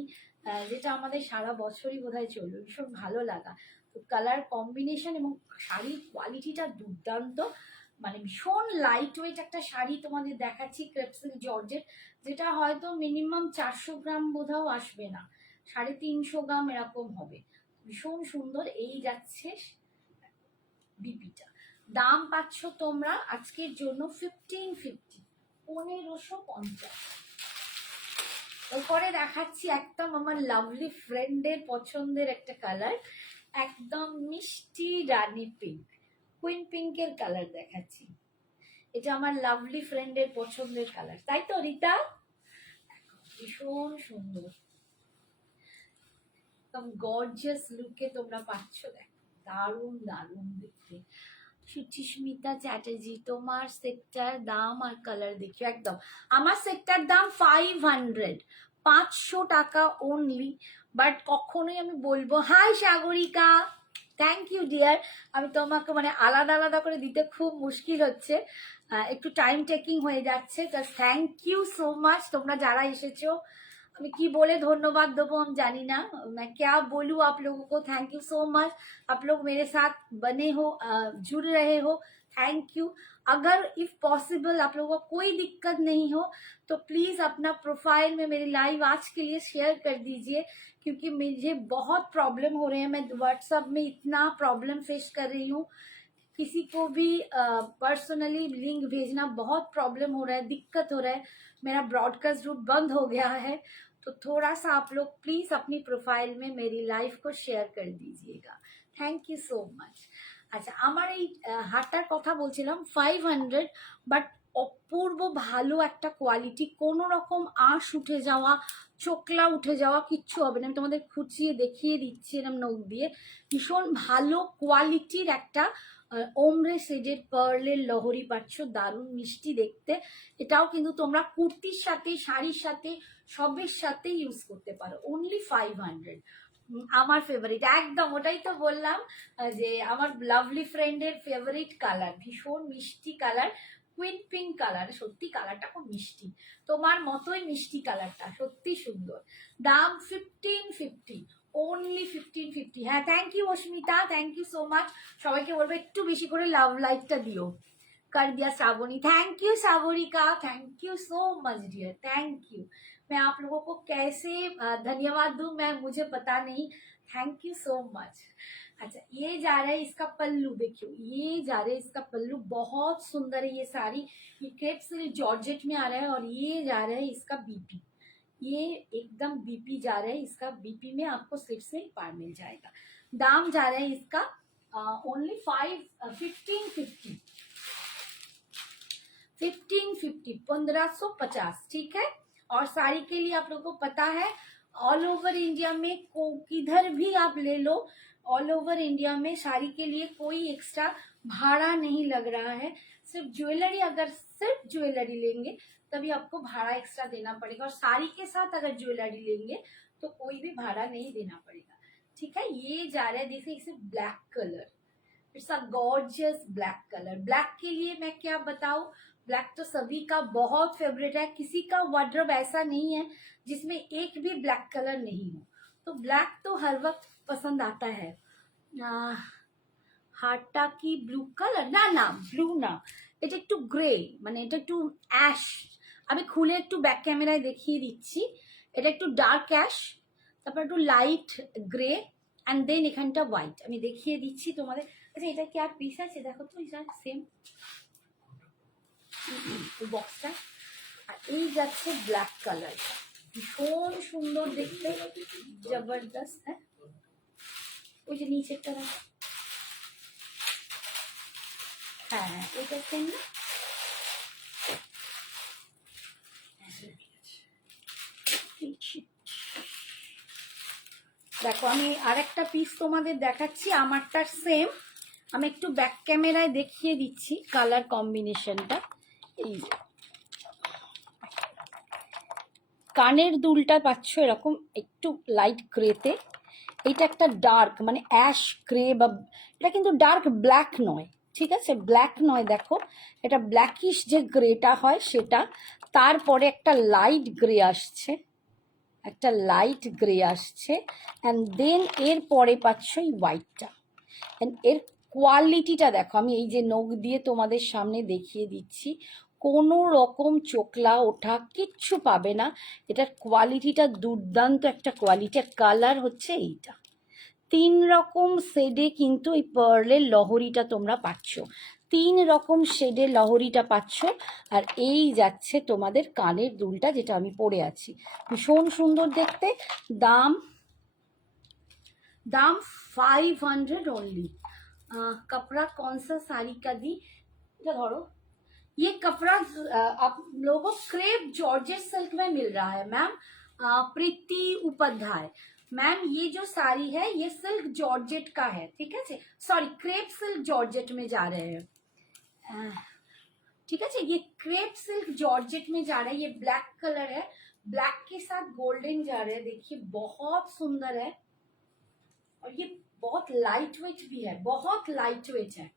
যেটা আমাদের সারা বছরই বোধহয় চলবে, ভীষণ ভালো লাগা। তো কালার কম্বিনেশন এবং শাড়ির কোয়ালিটিটা দুর্দান্ত, মানে ভীষণ লাইট ওয়েট একটা শাড়ি তোমাদের দেখাচ্ছি, ক্রেপ সিল্ক জর্জেট, যেটা হয়তো মিনিমাম 400 গ্রাম বোধহয় আসবে না, 350 গ্রাম এরকম হবে, ভীষণ সুন্দর। এই যাচ্ছে বিপিটা। দাম পাচ্ছ তোমরা আজকের জন্য 1550, 1550। এরপরে দেখাচ্ছি একদম আমার লাভলি ফ্রেন্ডের পছন্দের একটা কালার, একদম মিষ্টি রানী পিঙ্ক, কুইন পিঙ্কের কালার দেখাচ্ছি। এটা আমার লাভলি ফ্রেন্ডের পছন্দের কালার, তাই তো রিতা? ভীষণ সুন্দর, একদম গর্জিয়াস লুকে তোমরা পাচ্ছ, দেখো দারুণ দারুণ দেখতে। সুচিস্মিতা চ্যাটার্জি, তোমার সেক্টর দাম আর কালার দেখো, একদম আমার সেক্টর দাম 500, 500 টাকা অনলি। বাট কখনোই আমি বলবো, hi Sagarika, thank you dear. আমি তোমাকে মানে আলাদা আলাদা করে দিতে খুব মুশকিল হচ্ছে, একটু টাইম টেকিং হয়ে যাচ্ছে। তো থ্যাংক ইউ সো মাচ তোমরা যারা এসেছো, আমি কি बोले धन्यवाद देबो हम जानी ना, मैं क्या बोलूँ आप लोगों को। थैंक यू सो मच, आप लोग मेरे साथ बने हो, जुड़ रहे हो, थैंक यू। अगर इफ पॉसिबल आप लोगों को कोई दिक्कत नहीं हो तो प्लीज अपना प्रोफाइल में मेरी लाइव आज के लिए शेयर कर दीजिए, क्योंकि मुझे बहुत प्रॉब्लम हो रहे हैं, मैं व्हाट्सएप में इतना प्रॉब्लम फेस कर रही हूँ, किसी को भी पर्सनली लिंक भेजना बहुत प्रॉब्लम हो रहा है, दिक्कत हो रहा है, मेरा ब्रॉडकास्ट रूट बंद हो गया है। तो थोड़ा सा आप लोग प्लीज अपनी प्रोफाइल में मेरी लाइफ को शेयर कर दीजिएगा, थैंक यू सो मच। আচ্ছা, আমার এই হারটার কথা বলছিলাম 500, বাট অপূর্ব ভালো একটা কোয়ালিটি, কোনো রকম আঁশ উঠে যাওয়া, চোকলা উঠে যাওয়া কিচ্ছু হবে না। আমি তোমাদের খুঁচিয়ে দেখিয়ে দিচ্ছি এরকম নখ দিয়ে, ভীষণ ভালো কোয়ালিটির একটা ওমরে শেডের পার্লের লহরি পাচ্ছ, দারুণ মিষ্টি দেখতে। এটাও কিন্তু তোমরা কুর্তির সাথে, শাড়ির সাথে, সবের সাথে ইউজ করতে পারো, অনলি 500। আমার ফেভারিট একদম, ওটাই তো বললাম যে আমার লাভলি ফ্রেন্ডের ফেভারিট কালার, ভীষণ মিষ্টি কালার, কুইন পিঙ্ক কালার। সত্যি কালারটা খুব মিষ্টি, তোমার মতোই মিষ্টি কালারটা, সত্যি সুন্দর। দাম 1550, অনলি 1550। হ্যাঁ, thank you Asmita, thank you so much. সবাইকে বলবো একটু বেশি করে লাভ লাইকটা দিও। कर दिया Shraboni, thank you Sagarika, thank you so much dear, thank you. मैं आप लोगों को कैसे धन्यवाद दूं, मैं मुझे पता नहीं, थैंक यू सो मच। अच्छा, ये जा रहा है इसका पल्लू, देखियो ये जा रहा है इसका पल्लू, बहुत सुंदर है ये साड़ी, ये क्रेप सिल्क जॉर्जेट में आ रहा है, और ये जा रहा है इसका बीपी, ये एकदम बीपी जा रहा है इसका, बीपी में आपको स्लिप्स में पार मिल जाएगा। दाम जा रहा है इसका ओनली 1550 1550, ठीक है। और साड़ी के लिए आप लोगों को पता है ऑल ओवर इंडिया में किधर भी आप ले लो, ऑल ओवर इंडिया में साड़ी के लिए कोई एक्स्ट्रा भाड़ा नहीं लग रहा है। सिर्फ ज्वेलरी, अगर सिर्फ ज्वेलरी लेंगे तभी आपको भाड़ा एक्स्ट्रा देना पड़ेगा, और साड़ी के साथ अगर ज्वेलरी लेंगे तो कोई भी भाड़ा नहीं देना पड़ेगा, ठीक है। ये जा रहा है देखिए इसे black colour, it's a gorgeous black colour. Black के लिए मैं क्या बताऊं, ब्लैक तो सभी का बहुत फेवरेट है, किसी का वार्डरोब ऐसा नहीं है जिसमें एक भी ब्लैक कलर नहीं हो, तो ब्लैक तो हर वक्त पसंद आता है। হারটা কি ব্লু কালার, না না ব্লু না, এটা একটু গ্রে, মানে এটা একটু অ্যাশ। আমি খুলে একটু ব্যাক ক্যামেরায় দেখিয়ে দিচ্ছি, এটা একটু ডার্ক অ্যাশ, তারপর একটু লাইট গ্রে, অ্যান্ড দেন এখানটা হোয়াইট। আমি দেখিয়ে দিচ্ছি তোমাদের। আচ্ছা এটা কি আর পিস আছে, দেখো তো এটা সেম বক্সটা। আর এই যাচ্ছে ব্ল্যাক কালারটা, ভীষণ সুন্দর দেখতে, জবরদস্ত। হ্যাঁ ওই যে নিচেরটা, হ্যাঁ হ্যাঁ এটা সেম না। দেখো আমি আরেকটা পিস তোমাদের দেখাচ্ছি, আমারটার সেম। আমি একটু ব্যাক ক্যামেরায় দেখিয়ে দিচ্ছি কালার কম্বিনেশনটা। এই কানের দুলটা পাচ্ছ এরকম একটু লাইট গ্রেতে, এটা একটা ডার্ক মানে অ্যাশ গ্রে, বা এটা কিন্তু ডার্ক ব্ল্যাক নয়, ঠিক আছে, ব্ল্যাক নয়, দেখো এটা ব্ল্যাকিশ যে গ্রেটা হয় সেটা, তারপরে একটা লাইট গ্রে আসছে, একটা লাইট গ্রে আসছে, অ্যান্ড দেন এর পরে পাচ্ছ এই হোয়াইটটা। অ্যান্ড এর কোয়ালিটিটা দেখো, আমি এই যে নখ দিয়ে তোমাদের সামনে দেখিয়ে দিচ্ছি, কোনো রকম চোখলা ওঠা কিচ্ছু পাবে না, এটার কোয়ালিটিটা দুর্দান্ত একটা কোয়ালিটি। আর কালার হচ্ছে এইটা, 3 রকম শেডে কিন্তু এই পার্লের লহরিটা তোমরা পাচ্ছ, 3 রকম শেডে লহরিটা পাচ্ছ। আর এই যাচ্ছে তোমাদের কানের দুলটা যেটা আমি পরে আছি, ভীষণ সুন্দর দেখতে। দাম 500 ओनली। कपड़ा कौन सा साड़ी का दी, धरो ये कपड़ा आप लोगों को क्रेप जॉर्जेट सिल्क में मिल रहा है मैम, प्रीति उपाध्याय मैम। ये जो साड़ी है ये सिल्क जॉर्जेट का है, ठीक है, सॉरी क्रेप सिल्क जॉर्जेट में जा रहे हैं, ठीक है, ये क्रेप सिल्क जॉर्जेट में जा रहा है। ये ब्लैक कलर है, ब्लैक के साथ गोल्डन जा रहा है, देखिए बहुत सुंदर है। और ये बहुत लाइट वेट भी है, बहुत लाइट वेट है।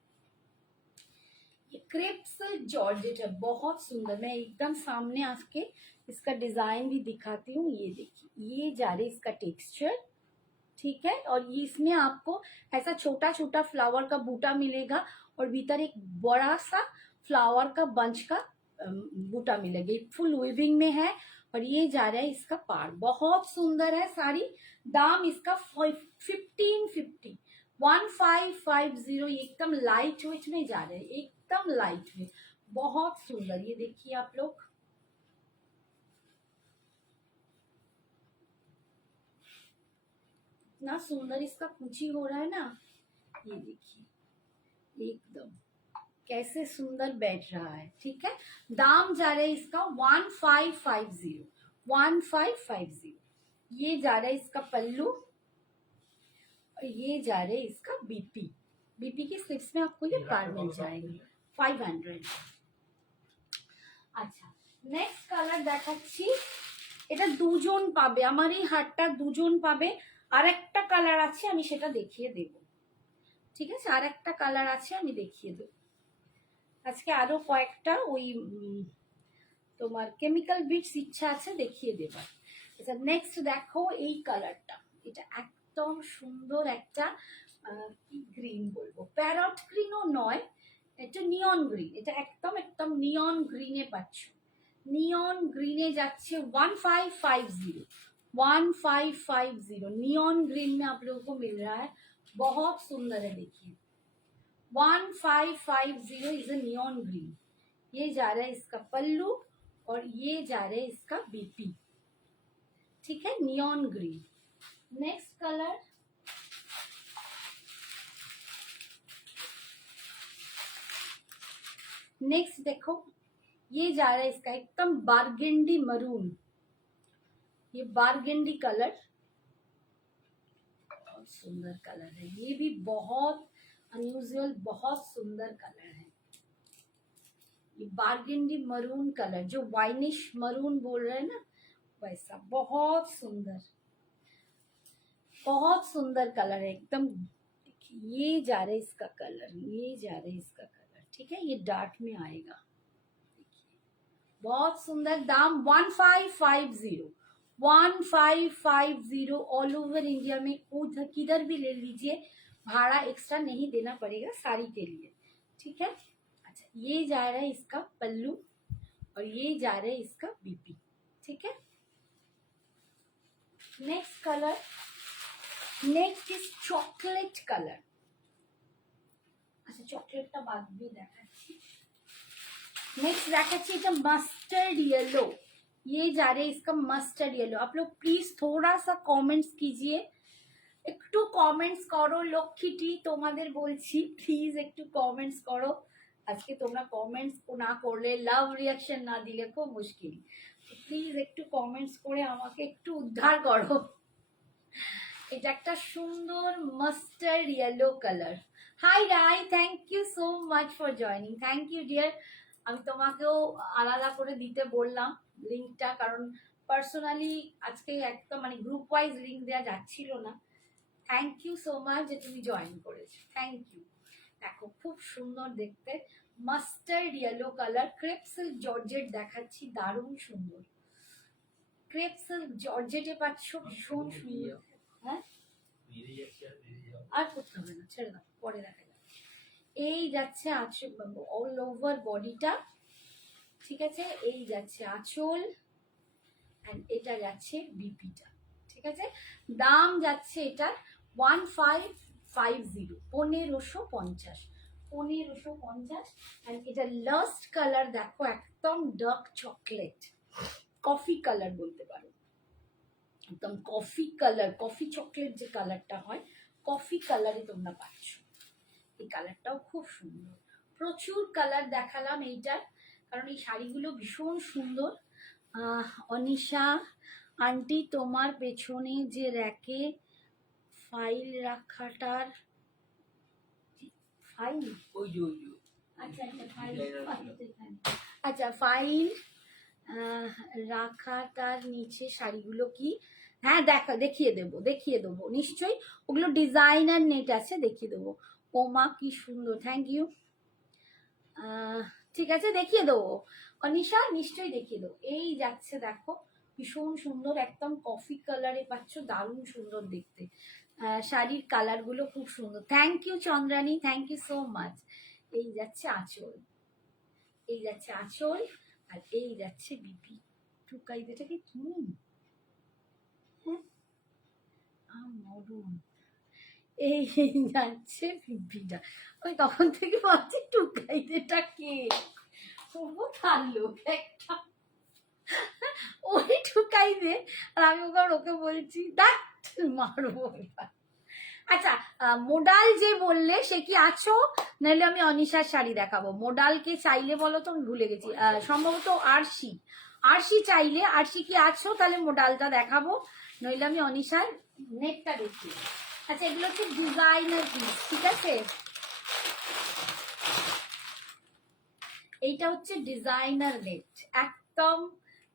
ये क्रेप सिल्क जॉर्जेट है, बहुत सुंदर। मैं एकदम सामने आके इसका डिजाइन भी दिखाती हूँ, ये देखिए ये जा रही इसका टेक्सचर, ठीक है। और ये इसमें आपको ऐसा छोटा छोटा फ्लावर का बूटा मिलेगा, और भीतर एक बड़ा सा फ्लावर का बंच का बूटा मिलेगा, फुल वीविंग में है। और ये जा रहा है इसका पार, बहुत सुंदर है साड़ी। दाम इसका 1550 ये एकदम लाइट वेट में जा रहे हैं, एकदम लाइट वेट, बहुत सुंदर। ये देखिए आप लोग, इतना सुंदर इसका कुची हो रहा है ना, ये देखिए एकदम कैसे सुंदर बैठ रहा है, ठीक है। दाम जा रहा है इसका 1550। ये जा रहा है इसका पल्लू, और ये जा रहे हैं इसका बीपी के स्लिप्स में आपको ये पार मिल जाएगी 500। আচ্ছা নেক্সট কালার দেখাচ্ছি, এটা দুজন পাবে, আমার এই হারটা দুজন পাবে। আর একটা কালার আছে আমি সেটা দেখিয়ে দেব, ঠিক আছে, আর একটা কালার আছে আমি দেখিয়ে দেব আজকে, আরো কয়েকটা ওই তোমার কেমিক্যাল বিটস ইচ্ছা আছে দেখিয়ে দেবার। আচ্ছা নেক্সট দেখো এই কালারটা, এটা একদম সুন্দর একটা কি গ্রিন বলবো, প্যারট গ্রিনও নয়, এটা নিয়ন গ্রিন, এটা একদম একদম নিয়ন গ্রিনে পাচ্ছ, নিয়ন গ্রিনে যাচ্ছে 1550 नियॉन ग्रीन में आप लोगों को मिल रहा है, बहुत सुंदर है देखिए 1550 इज अ नियॉन ग्रीन। ये जा रहा है इसका पल्लू, और ये जा रहा है इसका बीपी, ठीक है, neon green. Next colour, next देखो ये जा रहा है इसका एकदम बारगेंडी मरून, ये बारगेंडी कलर, बहुत सुंदर कलर है, ये भी बहुत अनयूजुअल, बहुत सुंदर कलर है। ये बारगेंडी मरून कलर, जो वाइनिश मरून बोल रहे हैं ना, वैसा बहुत सुंदर, बहुत सुंदर कलर है एकदम। ये जा रहा है इसका कलर, ये जा रहा है इसका कलर, ठीक है, ये डार्क में आएगा, बहुत सुंदर। दाम 1550, 1550 ऑल ओवर इंडिया में, उधर किधर भी ले लीजिए, भाड़ा एक्स्ट्रा नहीं देना पड़ेगा साड़ी के लिए, ठीक है। अच्छा, ये जा रहा है इसका पल्लू और ये जा रहा है इसका बीपी, ठीक है। Next colour, next is chocolate colour. अच्छा, চকলেটটা বাদ দিয়ে দেখাচ্ছি। नेक्स्ट দেখাচ্ছি এটা मस्टर्ड येलो, ये जा रहे हैं इसका मस्टर्ड येलो। आप लोग प्लीज थोड़ा सा कमेंट्स कीजिए, একটু কমেন্টস করো লক্ষ্মীটি, তোমাদের বলছি প্লিজ একটু কমেন্টস করো। আজকে তোমরা কমেন্টস না করলে, লাভ রিয়াকশন না দিলে খুব মুশকিল, প্লিজ একটু কমেন্টস করে আমাকে একটু উদ্ধার করো। এটা একটা সুন্দর mustard yellow colour. Hi Rai, thank you so much for joining, thank you dear. আমি তোমাকেও আলাদা করে দিতে বললাম লিঙ্কটা, কারণ পার্সোনালি আজকে একদম মানে গ্রুপ ওয়াইজ লিঙ্ক দেওয়া যাচ্ছিল না। থ্যাংক ইউ সো মাচ যে তুমি জয়েন করেছো, থ্যাংক ইউ। দেখো খুব সুন্দর দেখতে, mustard yellow colour, crepe silk georgette দেখাচ্ছি, দারুণ সুন্দর। ক্রেপ সিল্ক জর্জেটে পাচ্ছ, ভীষণ সুন্দর। হ্যাঁ, আর করতে হবে না, ছেড়ে দাও, পরে দেখা যাবে। এই যাচ্ছে আঁচল, অল ওভার বডিটা, ঠিক আছে, এই যাচ্ছে আঁচল এন্ড এটা যাচ্ছে বিপিটা, ঠিক আছে। দাম যাচ্ছে এটা 1550, 1550, 1550। এন্ড এটা লাস্ট কালার দেখো, একদম ডার্ক চকলেট, কফি কালার বলতে পারো, একদম কফি কালার, কফি চকলেট যে কালারটা হয়, কফি কালারে তোমরা পাচ্ছ। এই কালারটাও খুব সুন্দর। প্রচুর কালার দেখালাম এইটার, কারণ এই শাড়িগুলো ভীষণ সুন্দর। অনিশা আন্টি, তোমার পেছনে যে র্যাকে ফাইল রাখাটার, ফাইল, আচ্ছা আচ্ছা ফাইল, আচ্ছা ফাইল রাখাটার নিচে শাড়িগুলো কি? হ্যাঁ দেখো, দেখিয়ে দেবো নিশ্চয়ই, ওগুলো ডিজাইনার নেট আছে, দেখিয়ে দেবো। ওমা কি সুন্দর, থ্যাংক ইউ। ঠিক আছে, দেখিয়ে দেবো অনিশা, নিশ্চয়ই দেখিয়ে দেবো। এই যাচ্ছে দেখো, ভীষণ সুন্দর, একদম কফি কালারে পাচ্ছ, দারুণ সুন্দর দেখতে। শাড়ির কালারগুলো খুব সুন্দর। Thank you Chandrani, thank you so much. এই যাচ্ছে আঁচল, এই যাচ্ছে আঁচল, আর এই যাচ্ছে বিপি। টুকাই দেটা কি তুমি? হ্যাঁ, মরুন। এই যাচ্ছে বিপিটা। ওই তখন থেকে ভাবছি টুকাই দেটা কে, তার লোক একটা, ওই টুকাই দে, আর আমি ওকে বলছি দেখ মারবো এবার। আচ্ছা, মোডাল যে বললে সে কি আছো? নাহলে আমি অনিশার শাড়ি দেখাবো। মোডালকে চাইলে বলো তো, আমি ভুলে গেছি, সম্ভবত আরশি, আরশি চাইলে, আরশি কি আছো? তাহলে মোডালটা দেখাবো, নইলে আমি অনিশার নেটটা দেখি। আচ্ছা, এগুলো হচ্ছে ডিজাইনার পিস, ঠিক আছে, এইটা হচ্ছে ডিজাইনার নেট, একদম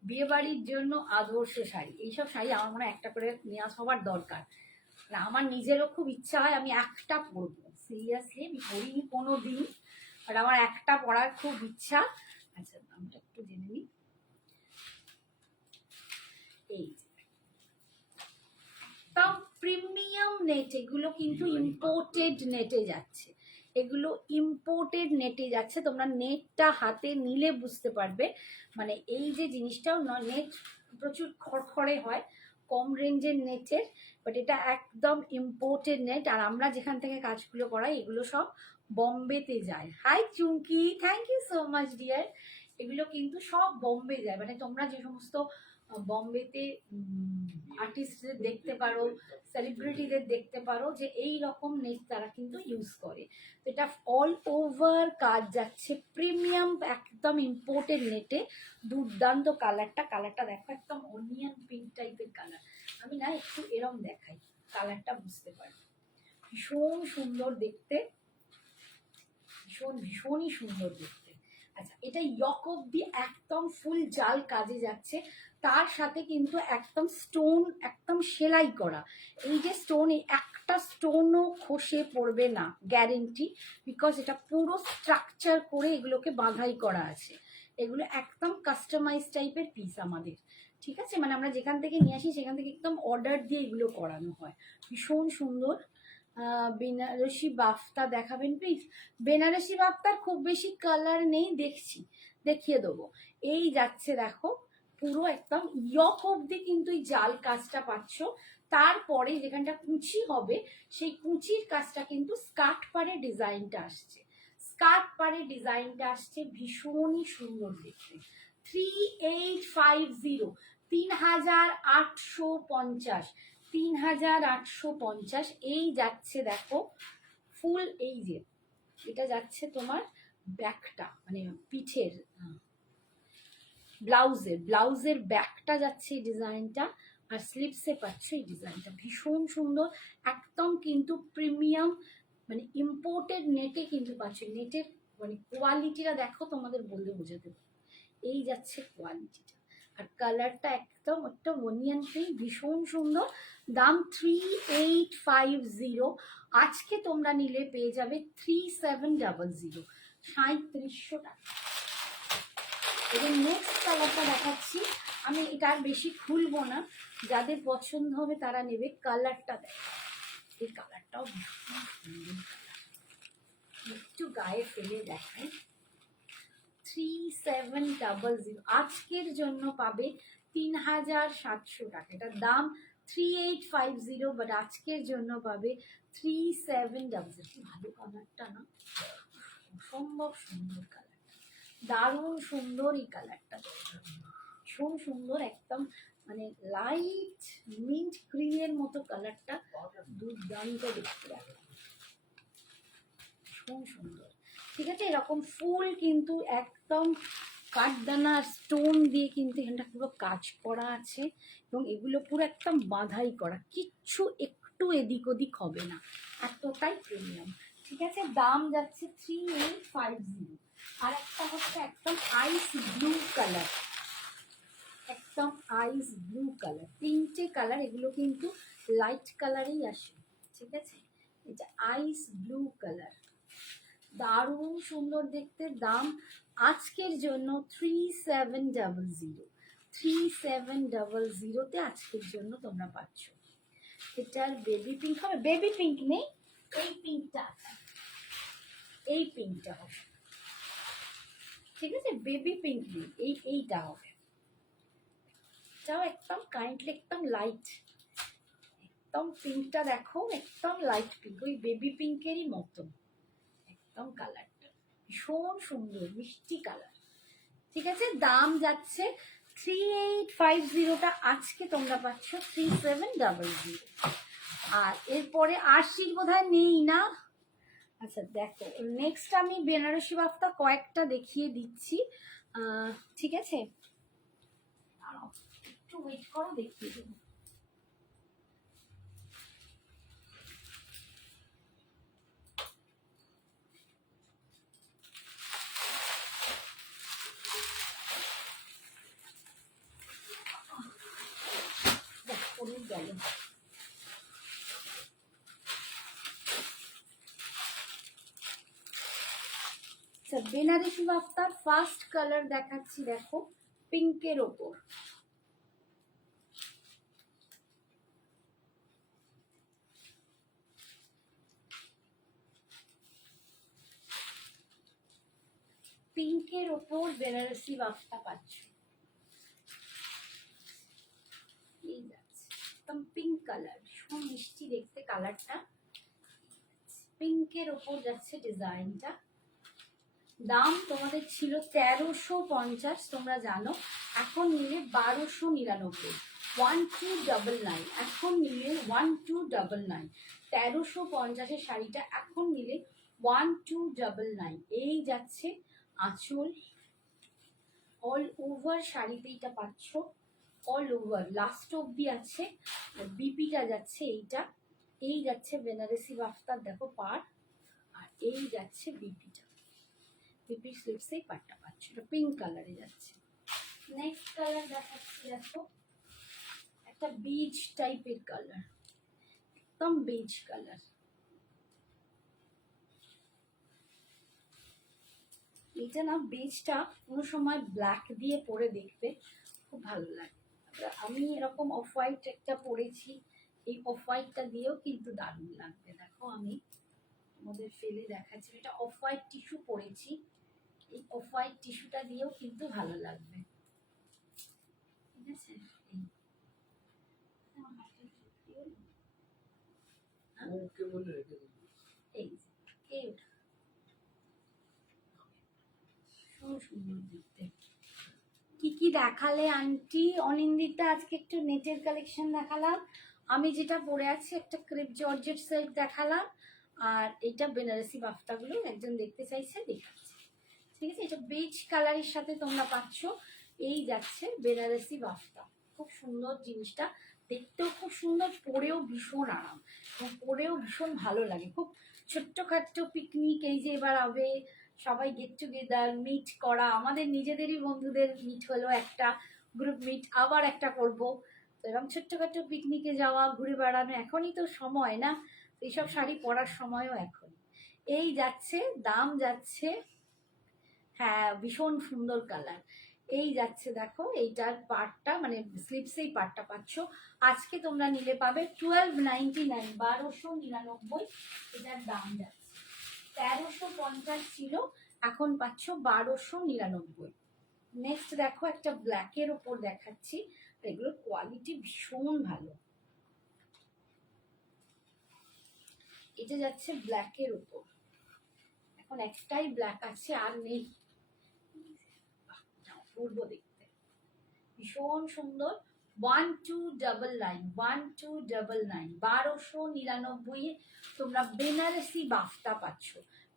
বিয়ে বাড়ির জন্য আদর্শ শাড়ি। এইসব শাড়ি আমার মনে হয় একটা করে নেওয়া সবার দরকার। আমার নিজেরও খুব ইচ্ছা হয় আমি একটা পরবো, সিরিয়াসলি আমি পরিনি কোনো দিন, আর আমার একটা পরার খুব ইচ্ছা। আচ্ছা, দামটা একটু জেনে নিই। এই একদম প্রিমিয়াম নেট, এগুলো কিন্তু ইম্পোর্টেড নেটে যাচ্ছে, এগুলো ইম্পোর্টেড নেটে যাচ্ছে। তোমরা নেটটা হাতে নিলে বুঝতে পারবে, মানে এই যে জিনিসটাও নেট প্রচুর খড়খড়ে হয়, কম রেঞ্জের নেটের, বাট এটা একদম ইম্পোর্টেড নেট। আর আমরা যেখান থেকে কাজগুলো করাই এগুলো সব বম্বেতে যায়। Hi Chumki, thank you so much dear. এগুলো কিন্তু সব বোম্বে যায়, মানে তোমরা যে সমস্ত বম্বেতে আর্টিস্টদের দেখতে পারো, সেলিব্রিটিদের দেখতে পারো যে এই রকম নেট তারা কিন্তু ইউজ করে। তো এটা অল ওভার কাজ যাচ্ছে, প্রিমিয়াম একদম ইম্পোর্টেড নেটে। দুর্দান্ত কালারটা দেখো, একদম অনিয়ন পিঙ্ক টাইপের কালার। আমি না একটু এরম দেখাই, কালারটা বুঝতে পারি। ভীষণ সুন্দর দেখতে, ভীষণই সুন্দর দেখতে। আচ্ছা, এটা ইয়ক অব্দি একদম ফুল জাল কাজে যাচ্ছে, তার সাথে কিন্তু একদম স্টোন, একদম সেলাই করা। এই যে স্টোন, এই একটা স্টোনও খসে পড়বে না, গ্যারেন্টি। বিকজ এটা পুরো স্ট্রাকচার করে এগুলোকে বাঁধাই করা আছে। এগুলো একদম কাস্টমাইজ টাইপের পিস আমাদের, ঠিক আছে? মানে আমরা যেখান থেকে নিয়ে আসি সেখান থেকে একদম অর্ডার দিয়ে এগুলো করানো হয়। ভীষণ সুন্দর। বেনারসি বাফতা দেখাবেন প্লিজ? বেনারসি বাফতার খুব বেশি কালার নেই, দেখছি, দেখিয়ে দেবো। এই যাচ্ছে দেখো, পুরো একদম ইয়ক অব্দি কিন্তু এই জাল কাজটা পাচ্ছ। তারপরে যেখানটা কুচি হবে সেই কুচির কাজটা কিন্তু স্কার্ট পারে ডিজাইনটা আসছে, স্কার্ট পারে ডিজাইনটা আসছে, ভীষণই সুন্দর দেখতে। 3850, 3850, 3850। এই যাচ্ছে দেখো ফুল, এই যে এটা যাচ্ছে তোমার ব্যাকটা, মানে পিঠের ব্লাউজের ব্যাকটা যাচ্ছে এই ডিজাইনটা, আর স্লিপসে পাচ্ছে এই ডিজাইনটা। ভীষণ সুন্দর, একদম কিন্তু প্রিমিয়াম, মানে ইম্পোর্টেড নেটে কিন্তু পাচ্ছে। নেটের মানে কোয়ালিটিটা দেখো, তোমাদের বললে বোঝাতে পারবো। এই যাচ্ছে কোয়ালিটিটা, আর কালারটা একদম একটা অনিয়ন পিঙ্ক, ভীষণ সুন্দর। দাম 3850। আজকে তোমরা নিলে পেয়ে যাবে 3700, 3700 টাকা। এবং নেক্সট কালারটা দেখাচ্ছি আমি, এটা আর বেশি খুলবো না, যাদের পছন্দ হবে তারা নেবে। কালারটা দেখ, এই কালারটাও ভীষণ সুন্দর কালার, একটু গায়ে ফেলে দেখাই। 3700 আজকের জন্য পাবে 3700 টাকা। এটার দাম 3850, বাট আজকের জন্য পাবে 3700। ভালো কালারটা না, অসম্ভব সুন্দর কালার, দারুণ সুন্দর এই কালারটা, ভীষণ সুন্দর, একদম মানে লাইট মিন্ট ক্রিমের মতো কালারটা, দুর্দান্ত দেখতে লাগে, ভীষণ সুন্দর। ঠিক আছে, এরকম ফুল কিন্তু একদম কাঠদানা স্টোন দিয়ে কিন্তু এখানটা পুরো কাজ করা আছে, এবং এগুলো পুরো একদম বাঁধাই করা, কিচ্ছু একটু এদিক ওদিক হবে না, এতটাই প্রিমিয়াম। ঠিক আছে, দাম যাচ্ছে 3850। আর একটা হচ্ছে একদম আইস ব্লু কালার, একদম আইস ব্লু কালার, তিনটে কালার, এগুলো কিন্তু লাইট কালারেই আসে। ঠিক আছে, এটা আইস ব্লু কালার, দারুণ সুন্দর দেখতে। দাম আজকের জন্য 3700, 3700-তে আজকের জন্য তোমরা পাচ্ছ। এটার বেবি পিঙ্ক হবে, বেবি পিঙ্ক নেই, এই পিঙ্কটা আছে, এই পিঙ্কটা হবে। ঠিক আছে, বেবি পিঙ্ক নেই, এইটা হবে। এটাও একদম কাইন্ডলি একদম লাইট, একদম পিঙ্কটা দেখো, একদম লাইট পিঙ্ক, ওই বেবি পিঙ্কেরই মতন একদম কালারটা, ভীষণ সুন্দর মিষ্টি কালার। ঠিক আছে, দাম যাচ্ছে 3850টা, আজকে তোমরা পাচ্ছ 3700। আর এরপরে আশির বোধহয় নেই না। আচ্ছা দেখো, নেক্সট আমি বেনারসি বাফতা কয়েকটা দেখিয়ে দিচ্ছি, ঠিক আছে, একটু ওয়েট করো, দেখিয়ে দেবো। গেল, বেনারসি বাফতার ফার্স্ট কালার দেখাচ্ছি, দেখো পিঙ্কের ওপর, পিঙ্কের ওপর বেনারসি বাফতা পাচ্ছ। এই যাচ্ছে একদম পিঙ্ক কালার, ভীষণ মিষ্টি দেখতে কালারটা, পিঙ্কের ওপর যাচ্ছে ডিজাইনটা। দাম তোমাদের ছিল 1350, তোমরা জানো। এখন নিলে 1299, 1299। এখন নিলে 1299। 1350-এর শাড়িটা এখন নিলে 1299। এই যাচ্ছে আঁচল, অল ওভার শাড়িতে এইটা পাচ্ছ, অল ওভার লাস্ট অব্দি আছে। আর বিপিটা যাচ্ছে এইটা, এই যাচ্ছে বেনারসি বাফতার, দেখো পার, আর এই যাচ্ছে বিপিটা, বিপির স্লিপসেই পাটটা পাচ্ছ, এটা পিঙ্ক কালারে যাচ্ছে। নেক্সট কালার দেখাচ্ছি, দেখো একটা বিচ টাইপের কালার, একদম বিচ কালার। এটা না বেজটা কোনো সময় ব্ল্যাক দিয়ে পরে দেখতে খুব ভালো লাগে। আমি এরকম অফ হোয়াইট একটা পরেছি, এই অফ হোয়াইটটা দিয়েও কিন্তু দারুণ লাগবে। দেখো আমি তোমাদের ফেলে দেখাচ্ছি, এটা অফ হোয়াইট টিস্যু পরেছি, এই অফ হোয়াইট টিস্যুটা দিয়েও কিন্তু ভালো লাগবে। ঠিক আছে, এই সুন্দর দেখতে। কি কি দেখালে আন্টি অনিন্দিতা? আজকে একটু নেটের কালেকশন দেখালাম, আমি যেটা পরে আছি একটা ক্রেপ জর্জেট সিল্ক দেখালাম, আর এইটা বেনারসি বাফতাগুলো একজন দেখতে চাইছে দেখাচ্ছি। ঠিক আছে, এটা বেজ কালারের সাথে তোমরা পাচ্ছ। এই যাচ্ছে বেনারসি বাফতা, খুব সুন্দর জিনিসটা, দেখতেও খুব সুন্দর, পরেও ভীষণ আরাম এবং পরেও ভীষণ ভালো লাগে। খুব ছোট্টখাট্ট পিকনিক, এই যে এবার হবে সবাই গেট টুগেদার মিট করা, আমাদের নিজেদেরই বন্ধুদের মিট হলো একটা, গ্রুপ মিট আবার একটা করব, তো এরকম ছোট্টখাট্ট পিকনিকে যাওয়া, ঘুরে বেড়ানো, এখনই তো সময় না, এইসব শাড়ি পরার সময়ও এখন। এই যাচ্ছে, দাম যাচ্ছে, হ্যাঁ ভীষণ সুন্দর কালার। এই যাচ্ছে দেখো, এইটার পার্টটা মানে স্লিপসেই পার্টটা পাচ্ছ। আজকে তোমরা নিলে পাবে 1299, 1299। এটার দাম যাচ্ছে 1350 ছিল, এখন পাচ্ছ 1299। নেক্সট দেখো একটা ব্ল্যাকের ওপর দেখাচ্ছি, এগুলোর কোয়ালিটি ভীষণ ভালো। এটা যাচ্ছে ব্ল্যাকের উপর, এখন একটাই ব্ল্যাক আছে আর নেই, অপূর্ব দেখতে, ভীষণ সুন্দর। 1299, 1299, 1299 তোমরা বেনারসি বাফতা পাচ্ছ।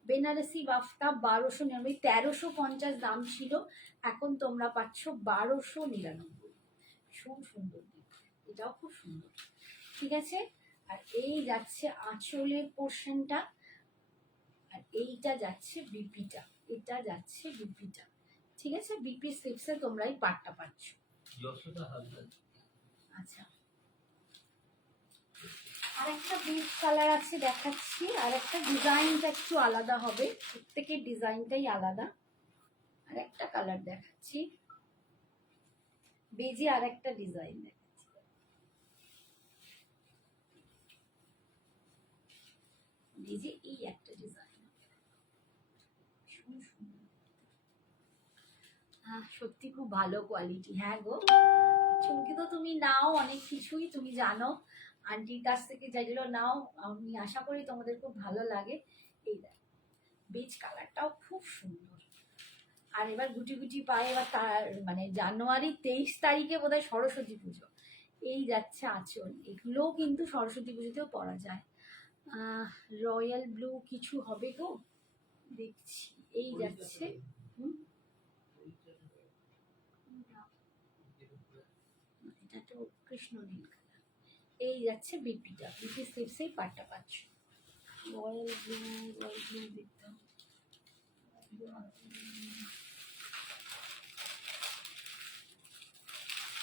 বেনারসি বাফতা 1299, 1350 দাম ছিল, এখন তোমরা পাচ্ছ 1299। ভীষণ সুন্দর দেখতে, এটাও খুব সুন্দর। ঠিক আছে, আর এই যাচ্ছে আঁচলের পোর্শনটা, আর এইটা যাচ্ছে বিপিটা, এটা যাচ্ছে বিপিটা। ঠিক আছে, বিপি স্লিপসে তোমরা এই পাটটা পাচ্ছ। আচ্ছা, আর একটা বেজ কালার আছে দেখাচ্ছি, আর একটা ডিজাইনটা একটু আলাদা হবে, প্রত্যেকের ডিজাইনটাই আলাদা। আর একটা কালার দেখাচ্ছি বেজে, আর একটা ডিজাইন দেখাচ্ছি, বেজে এই একটা ডিজাইন, সত্যি খুব ভালো কোয়ালিটি। হ্যাঁ গো চুমকি, তো তুমি নাও অনেক কিছুই, তুমি জানো আন্টির কাছ থেকে যেগুলো নাও, আমি আশা করি তোমাদের খুব ভালো লাগে। এই দেখ, বেজ কালারটাও খুব সুন্দর। আর এবার গুটি গুটি পায়ে, এবার তার মানে জানুয়ারি 23 তারিখে বোধহয় সরস্বতী পুজো, এই যাচ্ছে আঁচল, এগুলোও কিন্তু সরস্বতী পুজোতেও পরা যায়। রয়্যাল ব্লু কিছু হবে গো, দেখছি। এই যাচ্ছে, এটা তো কৃষ্ণ নীল কালার। এই যাচ্ছে বিপিটা, বিপি স্লিপসেই পাটটা পাচ্ছ। রয়্যাল ব্লু, রয়্যাল ব্লু দেখতাম,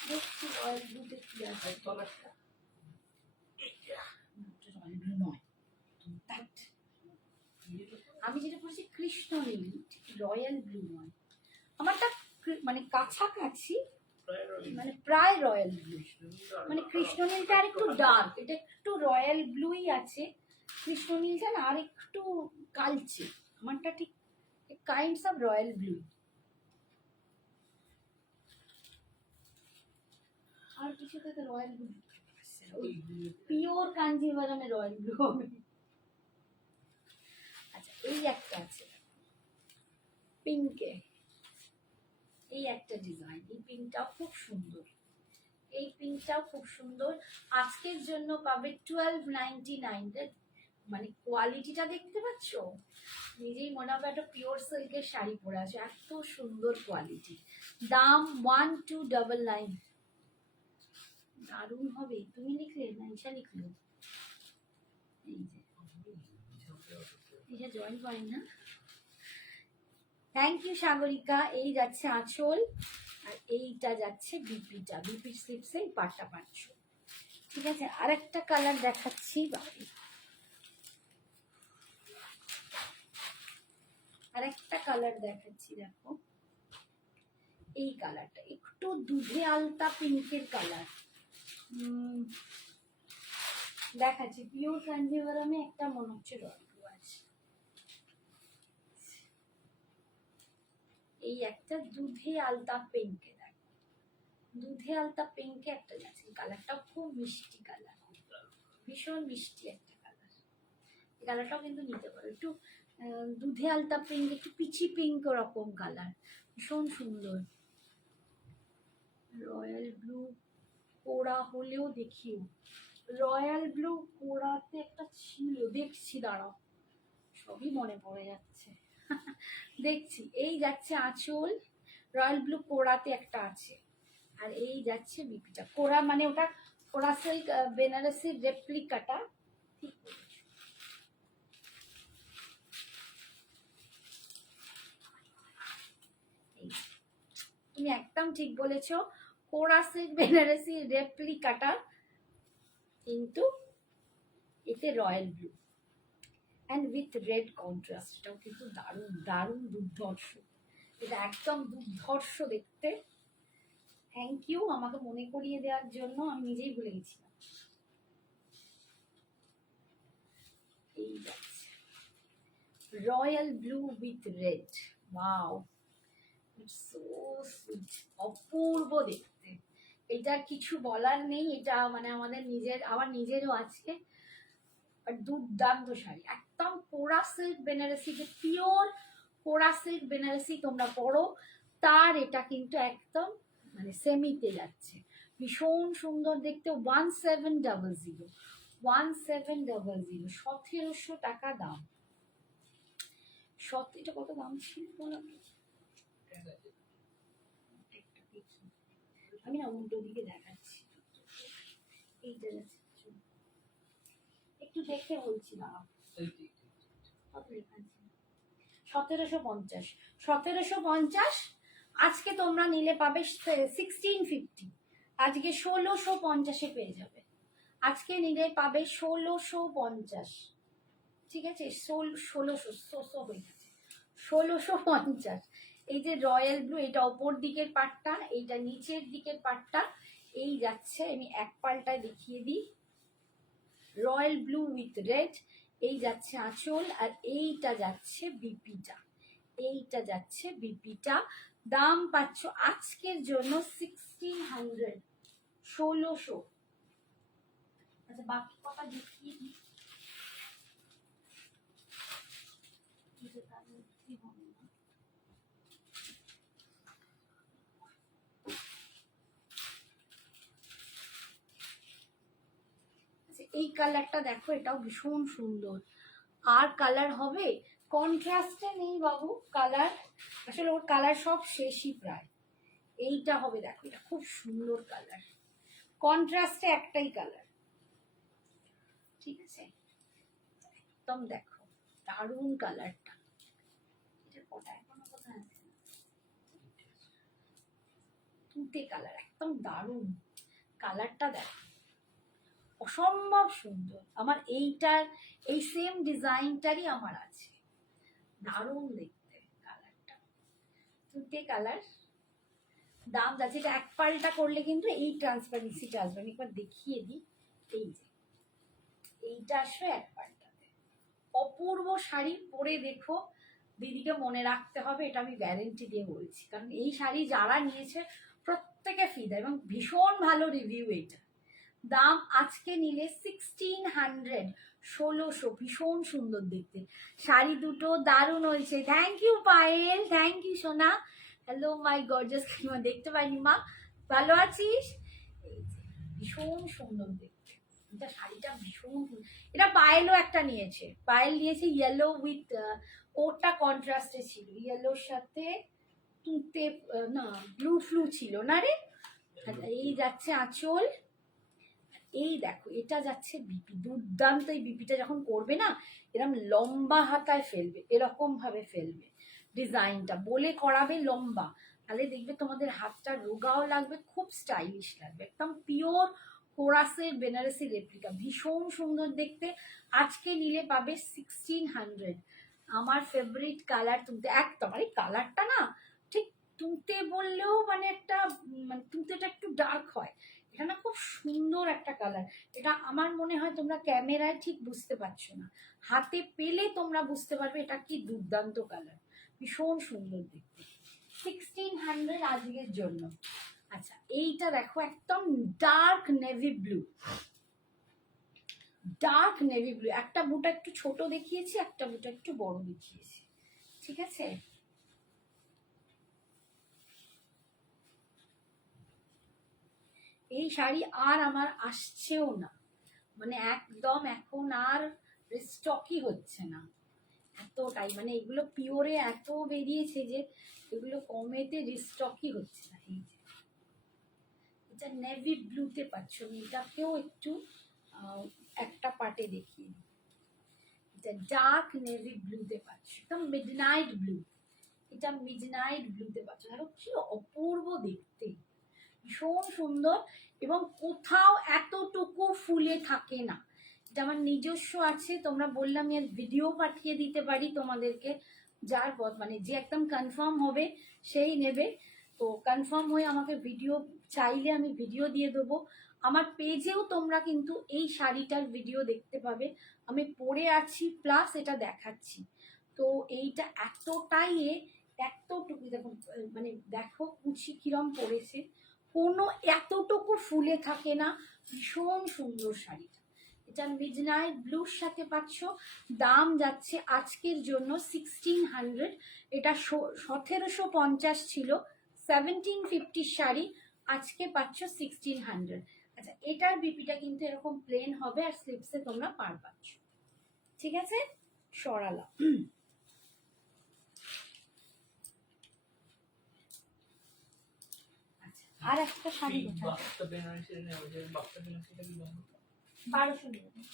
দেখছি রয়্যাল ব্লুতে কি আছে। রয়্যাল ব্লু নয়, আমি যেটা পড়েছি কৃষ্ণ নীল, রয়্যাল ব্লু নয় আমারটা, মানে কাছাকাছি, মানে প্রায় রয়্যাল ব্লু, মানে কৃষ্ণ নীলটা আর একটু ডার্ক, এটা একটু রয়্যাল ব্লুই আছে, কৃষ্ণ নীলটা না আর একটু কালচে, আমারটা ঠিক কাইন্ডস অফ রয়্যাল ব্লু। আর কিছুতে তো রয়্যাল ব্লু, পিওর কাঞ্জিভারমে রয়্যাল ব্লু হবে। আচ্ছা, এই একটা আছে, পিঙ্কে এই একটা ডিজাইন, এই পিঙ্কটাও খুব সুন্দর, এই পিঙ্কটাও খুব সুন্দর। আজকের জন্য পাবে 1299। মানে কোয়ালিটিটা দেখতে পাচ্ছ, নিজেই মনে হবে একটা পিওর সিল্কের শাড়ি পরে আছে, এত সুন্দর কোয়ালিটি। দাম 1299। দারুণ হবে। তুমি লিখলে না ঈশা লিখলো? এই যে ঈশা জয়েন করেন না। Thank you Sagarika. এই যাচ্ছে আঁচল, আর এইটা যাচ্ছে বিপিটা, বিপির স্লিপসে এই পাটটা পাচ্ছ। ঠিক আছে, আরেকটা কালার দেখাচ্ছি, আরেকটা কালার দেখাচ্ছি। দেখো এই কালারটা একটু দুধে আলতা পিঙ্কের কালার দেখাচ্ছি। পিওর কাঞ্জিভারামে একটা মনে হচ্ছে রয়্যাল ব্লু আছে, এই একটা দুধে আলতা পিঙ্কে। দেখো দুধে আলতা পিঙ্কে একটা যাচ্ছে, কালারটা খুব মিষ্টি কালার, ভীষণ মিষ্টি একটা কালার। এই কালারটাও কিন্তু নিতে পারো, একটু দুধে আলতা পিঙ্ক, একটু পিচি পিঙ্ক ওরকম কালার, ভীষণ সুন্দর। রয়্যাল ব্লু কোড়া হলেও দেখিও, রয়্যাল ব্লু কোড়াতে একটা ছিল, দেখছি দাঁড়াও, সবই মনে পড়ে যাচ্ছে দেখছি। এই যাচ্ছে আঁচল, রয়্যাল ব্লু কোড়াতে একটা আছে, আর এই যাচ্ছে বিপিটা। কোড়া মানে ওটা কোড়া সিল্ক বেনারসির রেপ্লিকাটা, ঠিক তুমি একদম ঠিক বলেছো, কোড়া সিল্ক বেনারসি রেপ্লিকাটা, কিন্তু এতে royal blue and with red contrast. এটাও কিন্তু দারুণ দারুণ দুর্ধর্ষ, এটা একদম দুর্ধর্ষ দেখতে। থ্যাংক ইউ আমাকে মনে করিয়ে দেওয়ার জন্য, আমি নিজেই ভুলে গেছিলাম। এই যাচ্ছে royal blue with red, wow so sweet, অপূর্ব দেখতে। এটার কিছু বলার নেই, এটা মানে আমাদের নিজের, আমার নিজেরও আছে। দুর্দান্ত শাড়ি, একদম কোড়া সিল্ক বেনারসি, যে পিওর কোড়া সিল্ক বেনারসি তোমরা পরো, তার এটা কিন্তু একদম মানে সেমিতে যাচ্ছে, ভীষণ সুন্দর দেখতে। 1700, 1700, 1700 টাকা দাম। এটা কত দাম ছিল বলো? আমি না উল্টো দিকে দেখাচ্ছি, এইটা যাচ্ছে, একটু দেখে বলছিলাম। 1750, 1750। আজকে তোমরা নিলে পাবে 1650, আজকে 1650-এ পেয়ে যাবে। আজকে নিলে পাবে 1650, ঠিক আছে, 1600 হয়ে গেছে, 1650। এই যে রয়্যাল ব্লু, এটা ওপর দিকের পাটটা, এইটা নিচের দিকের পাটটা। এই যাচ্ছে, আমি এক পাল্টায় দেখিয়ে দিই, রয়্যাল ব্লু উইথ রেড। এই যাচ্ছে আঁচল, আর এইটা যাচ্ছে বিপিটা, এইটা যাচ্ছে বিপিটা। দাম পাচ্ছ আজকের জন্য 1600, 1600। আচ্ছা বাকি কথা দেখিয়ে দিই। এই কালারটা দেখো, এটাও ভীষণ সুন্দর। আর কালার হবে? কন্ট্রাস্টে নেই বাবু কালার, আসলে ওর কালার সব শেষই প্রায়। এইটা হবে, দেখো এটা খুব সুন্দর কালার, কন্ট্রাস্টে একটাই কালার, ঠিক আছে, একদম দেখো দারুণ কালারটা। এটা কোথায় এখনো কোথায় আছে, তুতে কালার, একদম দারুণ কালারটা দেখো, অসম্ভব সুন্দর। আমার এইটার এই সেম ডিজাইনটারই আমার আছে, দারুণ দেখতে কালারটা, তুতে কালার। দাম যাচ্ছে, এটা এক পাল্টা করলে কিন্তু এই ট্রান্সপারেন্সিটা আসবে। আমি একবার দেখিয়ে দিই, এই যে এইটা আসবে এক পাল্টাতে। অপূর্ব শাড়ি, পরে দেখো, দিদিকে মনে রাখতে হবে, এটা আমি গ্যারেন্টি দিয়ে বলছি, কারণ এই শাড়ি যারা নিয়েছে প্রত্যেকে ফিদা, এবং ভীষণ ভালো রিভিউ, এটা দাম আজকে নিলে 1600, 1600, ভীষণ সুন্দর দেখতে শাড়ি দুটো, দারুণ হয়েছে। Thank you Payel, thank you সোনা। হ্যালো মাই গর্জাস কাকিমা, দেখতে পাইনি মা, ভালো আছিস? এই যে, ভীষণ সুন্দর দেখতে এটা, শাড়িটা ভীষণ সুন্দর। এটা পায়েলও একটা নিয়েছে, পায়েল নিয়েছে ইয়েলো উইথ, ওটা কন্ট্রাস্টে ছিল, ইয়েলোর সাথে তুতে, না ব্লু ফ্লু ছিল না রে। এই যাচ্ছে আঁচল, এই দেখো এটা যাচ্ছে বিপি, দুর্দান্ত। এই বিপিটা যখন করবে না, এরকম লম্বা হাতায় ফেলবে, এরকম ভাবে ফেলবে, ডিজাইনটা বলে করাবে লম্বা, তাহলে দেখবে তোমাদের হাতটা রোগাও লাগবে, খুব স্টাইলিশ লাগবে, একদম পিওর কোরাসের বেনারসি রেপ্লিকা, ভীষণ সুন্দর দেখতে। আজকে নিলে পাবে 1600। আমার ফেভারিট কালার তুলতে, একদম, আরে কালারটা না ঠিক তুলতে বললেও মানে একটা, মানে তুলতেটা একটু ডার্ক হয়, এটা না খুব সুন্দর একটা কালার। এটা আমার মনে হয় তোমরা ক্যামেরায় ঠিক বুঝতে পারছো না, হাতে পেলে তোমরা বুঝতে পারবে এটা কি দুর্দান্ত কালার, ভীষণ সুন্দর দেখতে। 1600 আজকের জন্য। আচ্ছা এইটা দেখো, একদম dark navy blue, dark navy blue, একটা বুটা একটু ছোট দেখিয়েছি, একটা বুটা একটু বড় দেখিয়েছি, ঠিক আছে। এই শাড়ি আর আমার আসছেও না, মানে একদম এখন আর স্টকই হচ্ছে না, এতটাই মানে এগুলো পিওরে এত বেরিয়েছে যে এগুলো কমেতে রিস্টকই হচ্ছে না। এই যে এটা নেভি ব্লুতে পাচ্ছ, এটাকেও একটু একটা পার্টে দেখিয়ে, এটা ডার্ক নেভি ব্লুতে পাচ্ছ, একদম মিডনাইট ব্লু, এটা মিডনাইট ব্লুতে পাচ্ছ, দেখো কি অপূর্ব দেখতে, ভীষণ সুন্দর। এবং কোথাও এতটুকু ফুলে থাকে না, এটা আমার নিজস্ব আছে, তোমরা বললে আমি আর ভিডিও পাঠিয়ে দিতে পারি তোমাদেরকে, যার মানে যে একদম কনফার্ম হবে সেই নেবে, তো কনফার্ম হয়ে আমাকে ভিডিও চাইলে আমি ভিডিও দিয়ে দেবো। আমার পেজেও তোমরা কিন্তু এই শাড়িটার ভিডিও দেখতে পাবে, আমি পরে আছি প্লাস এটা দেখাচ্ছি। তো এইটা এতটাই এতটুকু দেখো, মানে দেখো কুচি কিরম পড়েছে, কোনো এতটুকু ফুলে থাকে না, ভীষণ সুন্দর শাড়িটা। এটা মিডনাইট ব্লুর সাথে পাচ্ছ, দাম যাচ্ছে আজকের জন্য 1600, এটা 1750 ছিল, 1750 শাড়ি, আজকে পাচ্ছ 1600। আচ্ছা এটার বিপিটা কিন্তু এরকম প্লেন হবে, আর স্লিপসে তোমরা পার পাচ্ছ, ঠিক আছে, সরালা। আর একটা শাড়ি কোথায়, 1200 টাকা।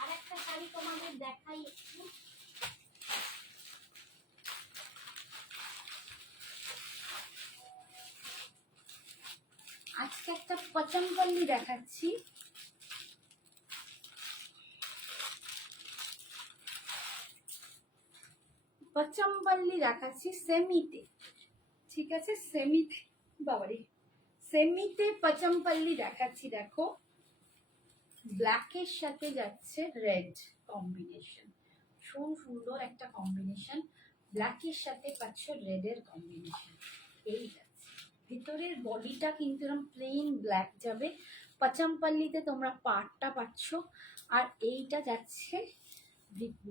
আর একটা শাড়ি তোমাদের দেখাই একটু, আজকে একটা পচমপল্লি দেখাচ্ছি, পচমপল্লি দেখাচ্ছি সেমিতে, ঠিক আছে, সেমিতে, বাবারি সেমিতে পচমপল্লি দেখাচ্ছি, দেখো ব্ল্যাকের সাথে যাচ্ছে রেড কম্বিনেশন, ভীষণ সুন্দর একটা কম্বিনেশন, ব্ল্যাকের সাথে পাচ্ছ রেডের কম্বিনেশন, এই যাচ্ছে ভিতরের বডিটা কিন্তু এরকম প্লেন ব্ল্যাক যাবে, পচমপল্লিতে তোমরা পাড়টা পাচ্ছ, আর এইটা যাচ্ছে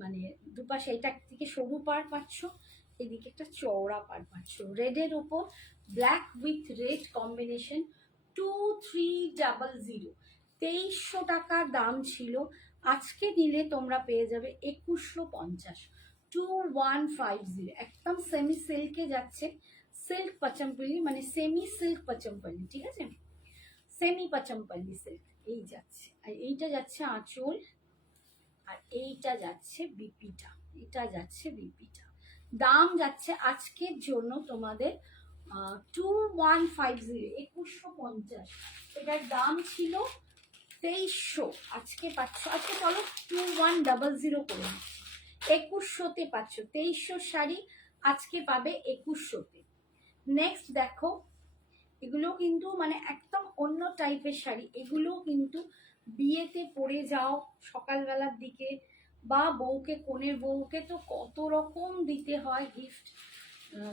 মানে দুপাশে, এটা একদিকে সরু পাড় পাচ্ছ, এদিকে একটা চওড়া পাড় পাচ্ছ, রেডের উপর ব্ল্যাক উইথ রেড কম্বিনেশন, 2300, 2300 টাকার দাম ছিল, আজকে নিলে তোমরা পেয়ে যাবে 2150, 2150, একদম সেমি সিল্কে যাচ্ছে, সিল্ক পচমপল্লি মানে সেমি সিল্ক পচমপল্লি, ঠিক আছে, সেমি পচমপল্লি সিল্ক, এই যাচ্ছে, আর এইটা যাচ্ছে আঁচল, আর এইটা যাচ্ছে বিপিটা, এটা যাচ্ছে বিপিটা, দাম যাচ্ছে আজকের জন্য তোমাদের 2150, 2150, এটার দাম ছিল 2300, আজকে পাচ্ছ, আজকে চলো 2100 করে, 2100-তে পাচ্ছ, 2300 শাড়ি আজকে পাবে 2100-তে। নেক্সট দেখো, এগুলো কিন্তু মানে একদম অন্য টাইপের শাড়ি, এগুলো কিন্তু বিয়েতে পরে যাও সকালবেলার দিকে, বা বউকে, কনের বউকে তো কত রকম দিতে হয় গিফট,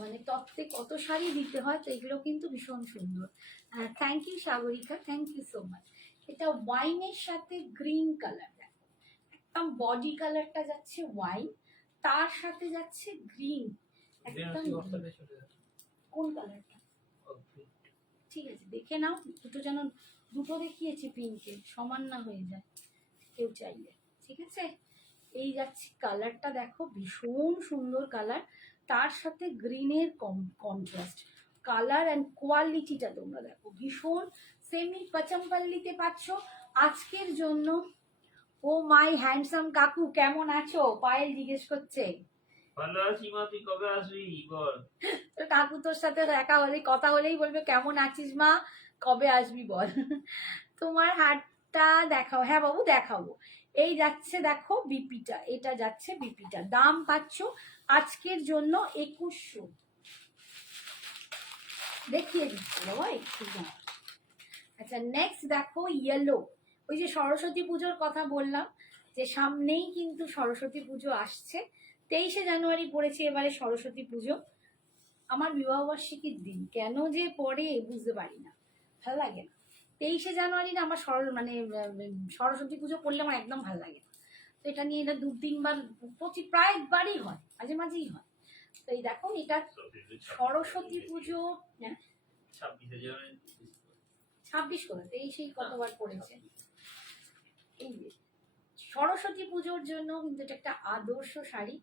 মানে তত্ত্বে কত শাড়ি দিতে হয়, তো এগুলো কিন্তু ভীষণ সুন্দর। Thank you Sagarika, thank you so much. এটা ওয়াইনের সাথে গ্রিন কালার, দেখো একদম বডি কালারটা যাচ্ছে ওয়াইন, তার সাথে যাচ্ছে গ্রিন, একদম কোন কালারটা ঠিক আছে দেখে নাও, দুটো যেন দুটো দেখিয়েছি পিঙ্কে, সমান না হয়ে যায় কেউ চাইলে, ঠিক আছে। এই যাচ্ছে কালারটা, দেখো ভীষণ সুন্দর কালার, তার সাথে গ্রিনের কন্ট্রাস্ট কালার অ্যান্ড কোয়ালিটিটা তোমরা দেখো ভীষণ। সেমি পাচমপল্লিতে পাচ্ছ আজকের জন্য। ও মাই হ্যান্ডসাম কাকু কেমন আছো, পায়েল জিজ্ঞেস করছে। ভালো আছি মা, তুই কবে আসবি বল। তোর কাকু তোর সাথে দেখা হলেই কথা হলেই বলবে কেমন আছিস মা, কবে আসবি বল। তোমার হাতটা দেখাও। হ্যাঁ বাবু দেখাবো। এই যাচ্ছে দেখো বিপিটা, এটা যাচ্ছে বিপিটা, দাম পাচ্ছ আজকের জন্য 2100। দেখিয়ে দিচ্ছি বাবা একটু দাম। আচ্ছা নেক্সট দেখো ইয়েলো, ওই যে সরস্বতী পুজোর কথা বললাম যে সামনেই কিন্তু সরস্বতী পুজো আসছে, 23শে জানুয়ারি পড়েছে এবারে সরস্বতী পুজো। আমার বিবাহবার্ষিকীর দিন, কেন যে পড়ে বুঝতে পারি না, ভালো লাগে না। 23শে জানুয়ারি না আমার সরস্বতী পুজো পড়লে আমার একদম ভালো লাগে না। তো এটা নিয়ে এটা 2-3 বার প্রায় বারই হয়, মাঝে মাঝেই হয়। তো এই দেখো এটা সরস্বতী পুজো, হ্যাঁ 26 করে, 23 কতবার পড়েছে। এই সরস্বতী পুজোর জন্য কিন্তু এটা একটা আদর্শ শাড়ি।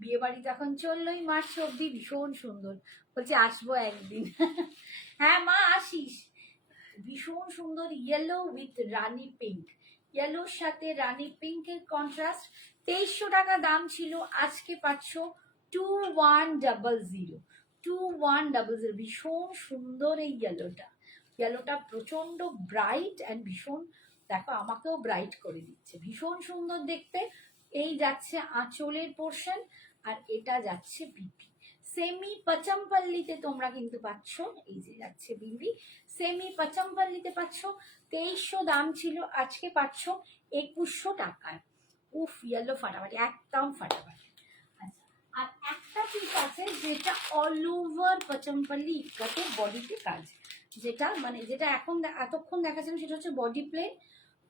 বিয়ে বাড়ি যখন চললোই মার্চ অব্দি, ভীষণ সুন্দর, বলছে আসবো একদিন। হ্যাঁ মা আসিস। ভীষণ সুন্দর ইয়েলো উইথ রানি পিঙ্ক, ইয়েলোর সাথে রানি পিঙ্কের কন্ট্রাস্ট। 2300 টাকা দাম ছিল, আজকে পাচ্ছ 2100। 2100 ভীষণ সুন্দর এই ইয়েলোটা, ইয়েলোটা প্রচন্ড ব্রাইট অ্যান্ড ভীষণ, দেখো আমাকেও ব্রাইট করে দিচ্ছে, ভীষণ সুন্দর দেখতে। এই যাচ্ছে আঁচলের পোর্শন, আর এটা যাচ্ছে বিপি। সেমি পাচমপল্লিতে তোমরা কিন্তু পাচ্ছ, এই যে যাচ্ছে বিবি সেমি পাচমপল্লিতে পাচ্ছ। 2300 দাম ছিল, আজকে পাচ্ছ 2100 টাকায়। উফ ইয়েলো ফাটাফাটি, একদম ফাটাফাটি। আচ্ছা আর একটা পিস আছে যেটা অল ওভার পাচমপল্লি ইক্কাতে বডিতে কাজ, যেটা মানে যেটা এখন এতক্ষণ দেখাচ্ছিলাম সেটা হচ্ছে বডি প্লেন,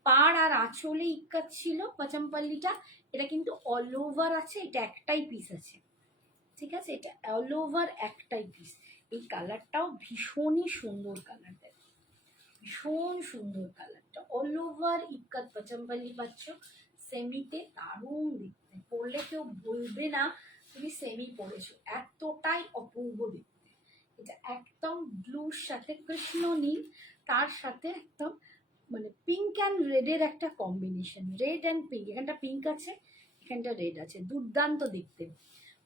পাড় আর আঁচলে ইক্কাত ছিল পাচমপল্লিটা, এটা কিন্তু অল ওভার আছে, এটা একটাই পিস আছে, ঠিক আছে, এটা অল ওভার একটাই পিস। এই কালারটাও ভীষণই সুন্দর কালার, দেখো ভীষণ সুন্দর কালারটা, অল ওভার ইক্কাত পাচমপল্লি পাচ্ছ সেমিতে, দারুণ দেখতে, পরলে কেউ বলবে না তুমি সেমি পরেছো, এতটাই অপূর্ব দেখতে। এটা একদম ব্লুর সাথে কৃষ্ণ নীল, তার সাথে একদম মানে পিঙ্ক অ্যান্ড রেডের একটা কম্বিনেশন, রেড অ্যান্ড পিঙ্ক, এখানটা পিঙ্ক আছে এখানটা রেড আছে, দুর্দান্ত দেখতে।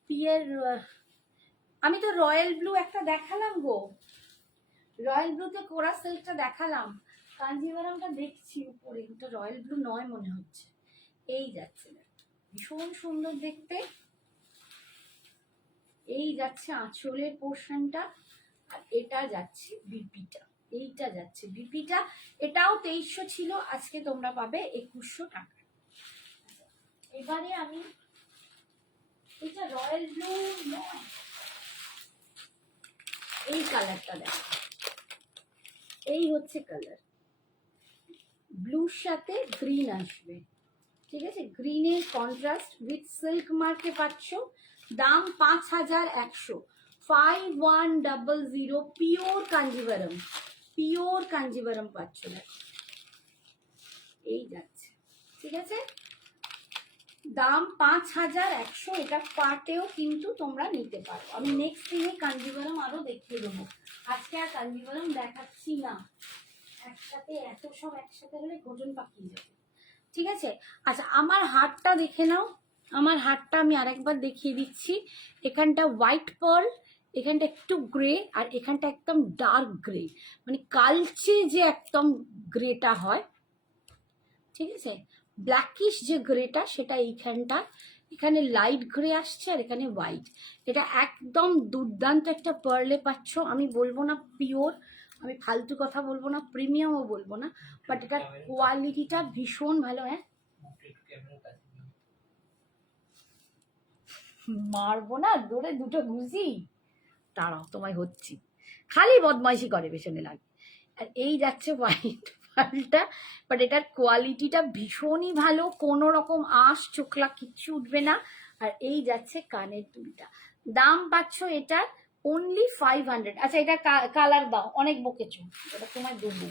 পিয়ের আমি তো রয়্যাল ব্লু একটা দেখালাম গো, রয়্যাল ব্লুতে কোরা সিল্কটা দেখালাম, কাঞ্জিভারামটা দেখছি উপরে, এটা রয়্যাল ব্লু নয় মনে হচ্ছে। এই যাচ্ছে ভীষণ সুন্দর দেখতে, এই যাচ্ছে আঁচলের পোর্শনটা, আর এটা যাচ্ছে বিপিটা, এইটা যাচ্ছে বিপিটা, এটাও 2300 ছিল, আজকে তোমরা পাবে 2100 টাকা। এবারে আমি এটা রয়্যাল ব্লু নয়, এই কালারটা দেখো, এই হচ্ছে কালার, ব্লুর সাথে গ্রিন আসবে, ঠিক আছে, গ্রিনের কন্ট্রাস্ট উইথ সিল্ক মার্কে পাচ্ছ, দাম 5100, 5100 পিওর কাঞ্জিভারম, পিওর কাঞ্জিভারম পাচ্ছ, দেখো এই যাচ্ছে, ঠিক আছে, দাম 5100, এটা পাটেও কিন্তু তোমরা নিতে পারো। আমি নেক্সট দিনে কাঞ্জিভারম আরো দেখিয়ে দেবো, আজকে আর কাঞ্জিভারম দেখাচ্ছি না, একসাথে এত সব একসাথে হলে ভোজন পাকিয়ে যাবে, ঠিক আছে। আচ্ছা আমার হাতটা দেখে নাও, আমার হাতটা আমি আরেকবার দেখিয়ে দিচ্ছি, এখানটা হোয়াইট পার্ল, এখানটা একটু গ্রে, আর এখানটা একদম ডার্ক গ্রে, মানে কালচে যে একদম গ্রেটা হয়, ঠিক আছে, ব্ল্যাকিশ যে গ্রেটা সেটা এইখানটা, এখানে লাইট গ্রে আসছে আর এখানে হোয়াইট, এটা একদম দুর্দান্ত একটা পার্লে পাচ্ছ। আমি বলবো না পিওর, আমি ফালতু কথা বলবো না, প্রিমিয়ামও বলবো না, বাট এটার কোয়ালিটিটা ভীষণ ভালো। হ্যাঁ মারবো না দৌড়ে দুটো ঘুষি, দাঁড়াও তোমায় হচ্ছি, খালি বদমাইশি করে পেছনে লাগে। আর এই যাচ্ছে হোয়াইট পার্লটা, বাট এটার কোয়ালিটিটা ভীষণই ভালো, কোনো রকম আঁশ চোখলা কিচ্ছু উঠবে না। আর এই যাচ্ছে কানের দুলটা, দাম পাচ্ছ এটার অনলি 500। আচ্ছা এটার কালার দাও, অনেক বকেছো, এটা তোমার দেবো,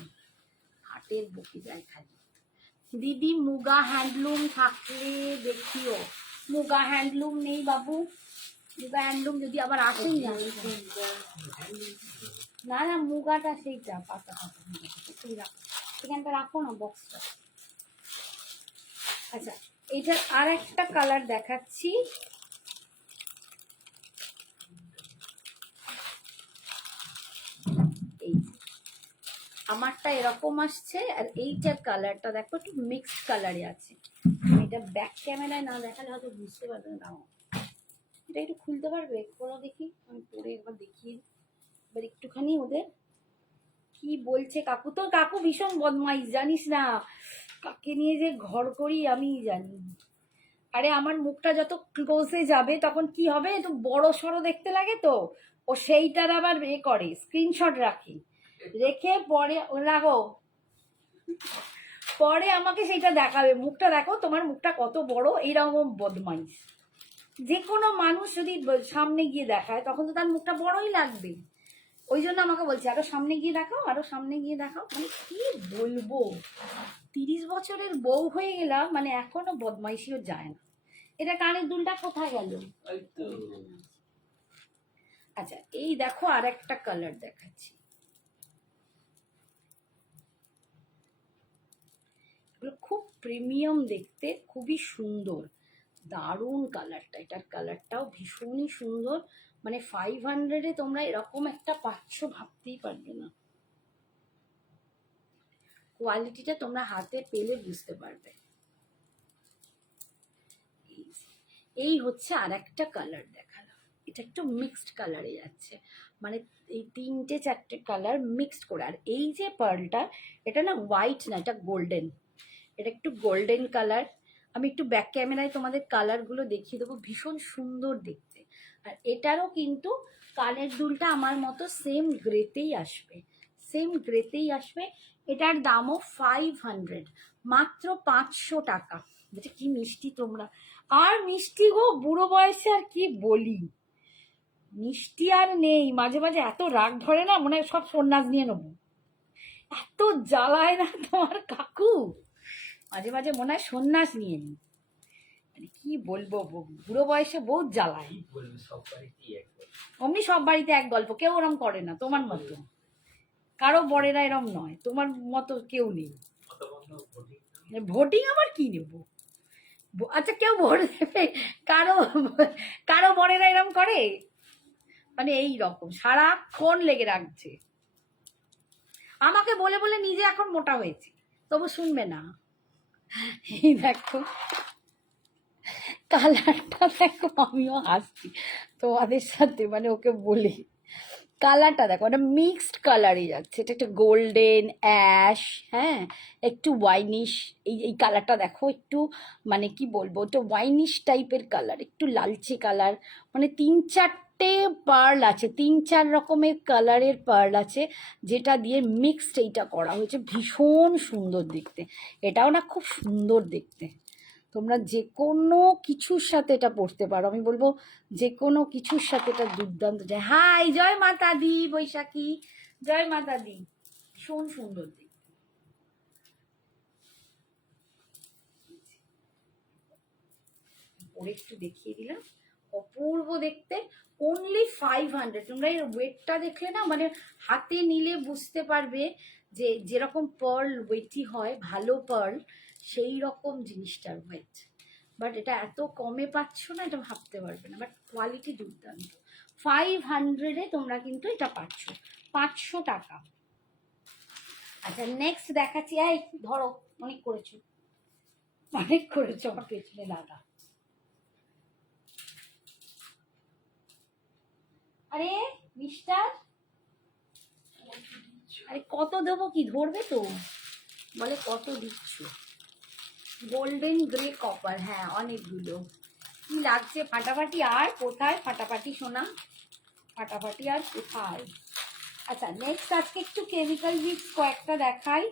হাটের বকে যায় খালি। দিদি মুগা হ্যান্ডলুম থাকলে দেখিও। মুগা হ্যান্ডলুম নেই বাবু, মুগা হ্যান্ডলুম যদি আবার আসেই না। না না মুগাটা সেইটা পাতা পাতা এখানটা রাখো না বক্সটা। আচ্ছা এইটার আর একটা কালার দেখাচ্ছি, এই আমারটা এরকম আসছে, আর এইটার কালারটা দেখো একটু মিক্সড কালারে আছে। এটা ব্যাক ক্যামেরায় না দেখালে হয়তো বুঝতে পারবে না। এটা একটু খুলতে পারবে, খোলো দেখি, আমি পরে একবার দেখিয়ে এবার একটুখানি ওদের কি বলছে কাকু। তো কাকু ভীষণ বদমাইশ জানিস না, কাকে নিয়ে যে ঘর করি আমি জানি। আরে আমার মুখটা যত ক্লোজে যাবে তখন কি হবে, একটু বড় সড়ো দেখতে লাগে, তো ও সেইটার আবার এ করে স্ক্রিনশট রাখে, রেখে পরে ও রাখো, পরে আমাকে সেইটা দেখাবে, মুখটা দেখো তোমার মুখটা কত বড়, এইরকম বদমাইশ। যে কোনো মানুষ যদি সামনে গিয়ে দেখায় তখন তো তার মুখটা বড়ই লাগবে, ওই জন্য আমাকে বলছে আরো সামনে গিয়ে দেখাও, আরো সামনে গিয়ে দেখাও। মানে কি বলবো, 30 বছরের বউ হয়ে গেলাম, মানে এখনো বদমাইশিও যায় না। এটা কানের দুলটা কোথায় গেল? আচ্ছা এই দেখো আর একটা কালার দেখাচ্ছি, খুব প্রিমিয়াম দেখতে, খুবই সুন্দর, দারুণ কালারটা, এটার কালারটাও ভীষণই সুন্দর। মানে 500-এ তোমরা এরকম একটা পাচ্ছ ভাবতেই পারবে না, কোয়ালিটিটা তোমরা হাতে পেলে বুঝতে পারবে। এই হচ্ছে আর একটা কালার দেখালাম, এটা একটু মিক্সড কালারে যাচ্ছে, মানে এই 3-4টে কালার মিক্সড করে। আর এই যে পার্লটা, এটা না হোয়াইট না, এটা গোল্ডেন, এটা একটু গোল্ডেন কালার। আমি একটু ব্যাক ক্যামেরায় তোমাদের কালারগুলো দেখিয়ে দেবো, ভীষণ সুন্দর দেখতে। আর এটারও কিন্তু কানের দুলটা আমার মতো সেম গ্রেতেই আসবে, সেম গ্রেতেই আসবে। এটার দামও 500, মাত্র 500 টাকা। যেটা কি মিষ্টি তোমরা, আর মিষ্টি গো বুড়ো বয়সে আর কি বলি, মিষ্টি আর নেই। মাঝে মাঝে এত রাগ ধরে না, মনে হয় সব সন্ন্যাস নিয়ে নেবো, এত জ্বালায় না তোমার কাকু, মাঝে মাঝে মনে হয় সন্ন্যাস নিয়ে নি। মানে কি বলবো, বুড়ো বয়সে বহুত জ্বালায়। অমনি সব বাড়িতে এক গল্প, কেউ ওরম করে না তোমার মতো, কারো বড়েরা এরম নয়, তোমার মতো কেউ নেই। ভোটিং আবার কি নেবো, আচ্ছা কেউ ভোট দেবে, কারো কারো বড়েরা এরম করে, মানে এই রকম সারাক্ষণ লেগে রাখছে। আমাকে বলে বলে নিজে এখন মোটা হয়েছে, তবু শুনবে না। এই দেখো কালারটা দেখো, আমিও হাসছি তোমাদের সাথে, মানে ওকে বলি কালারটা দেখো, এটা মিক্সড কালারই যাচ্ছে, এটা একটা গোল্ডেন অ্যাশ, হ্যাঁ একটু ওয়াইনিশ, এই কালারটা দেখো একটু, মানে কি বলবো, এটা ওয়াইনিশ টাইপের কালার, একটু লালচে কালার, মানে 3-4টে পার্ল আছে, 3-4 রকমের কালারের পার্ল আছে, যেটা দিয়ে মিক্সড এইটা করা হয়েছে, ভীষণ সুন্দর দেখতে। এটাও না খুব সুন্দর দেখতে, তোমরা যে কোনো কিছুর সাথে এটা পড়তে পারো, আমি বলবো যে কোনো কিছুর সাথে এটা দুর্দান্ত যায়। হাই জয় মাতা দি, বৈশাখী জয় মাতা দি, ভীষণ সুন্দর দেখতে। পরে একটু দেখিয়ে দিলাম, অপূর্ব দেখতে, অনলি 500। তোমরা এর ওয়েটটা দেখলে না, মানে হাতে নিলে বুঝতে পারবে যে যেরকম পার্ল ওয়েটি হয়, ভালো পার্ল সেই রকম জিনিসটার ওয়েট। বাট এটা এত কমে পাচ্ছ না, এটা ভাবতে পারবে না, বাট কোয়ালিটি দুর্দান্ত। 500-এ তোমরা কিন্তু এটা পাচ্ছ, 500 টাকা। আচ্ছা নেক্সট দেখাচ্ছি, এই ধরো, অনেক করেছো, অনেক করেছো আমার পেছনে দাদা। আরে মিস্টার, আরে কত দেবো, কি ধরবে তো, বলে কত দিচ্ছ? গোল্ডেন গ্রে কপার, হ্যাঁ অনেকগুলো। কি লাগছে ফাটাফাটি, আর কোথায় ফাটাফাটি সোনা, ফাটাফাটি আর কোথায়। আচ্ছা নেক্সট আজকে একটু কেমিক্যাল বিটস কয়েকটা দেখাই।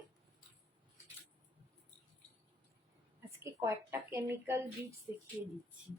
আজকে কয়েকটা কেমিক্যাল বিটস দেখিয়ে দিচ্ছি।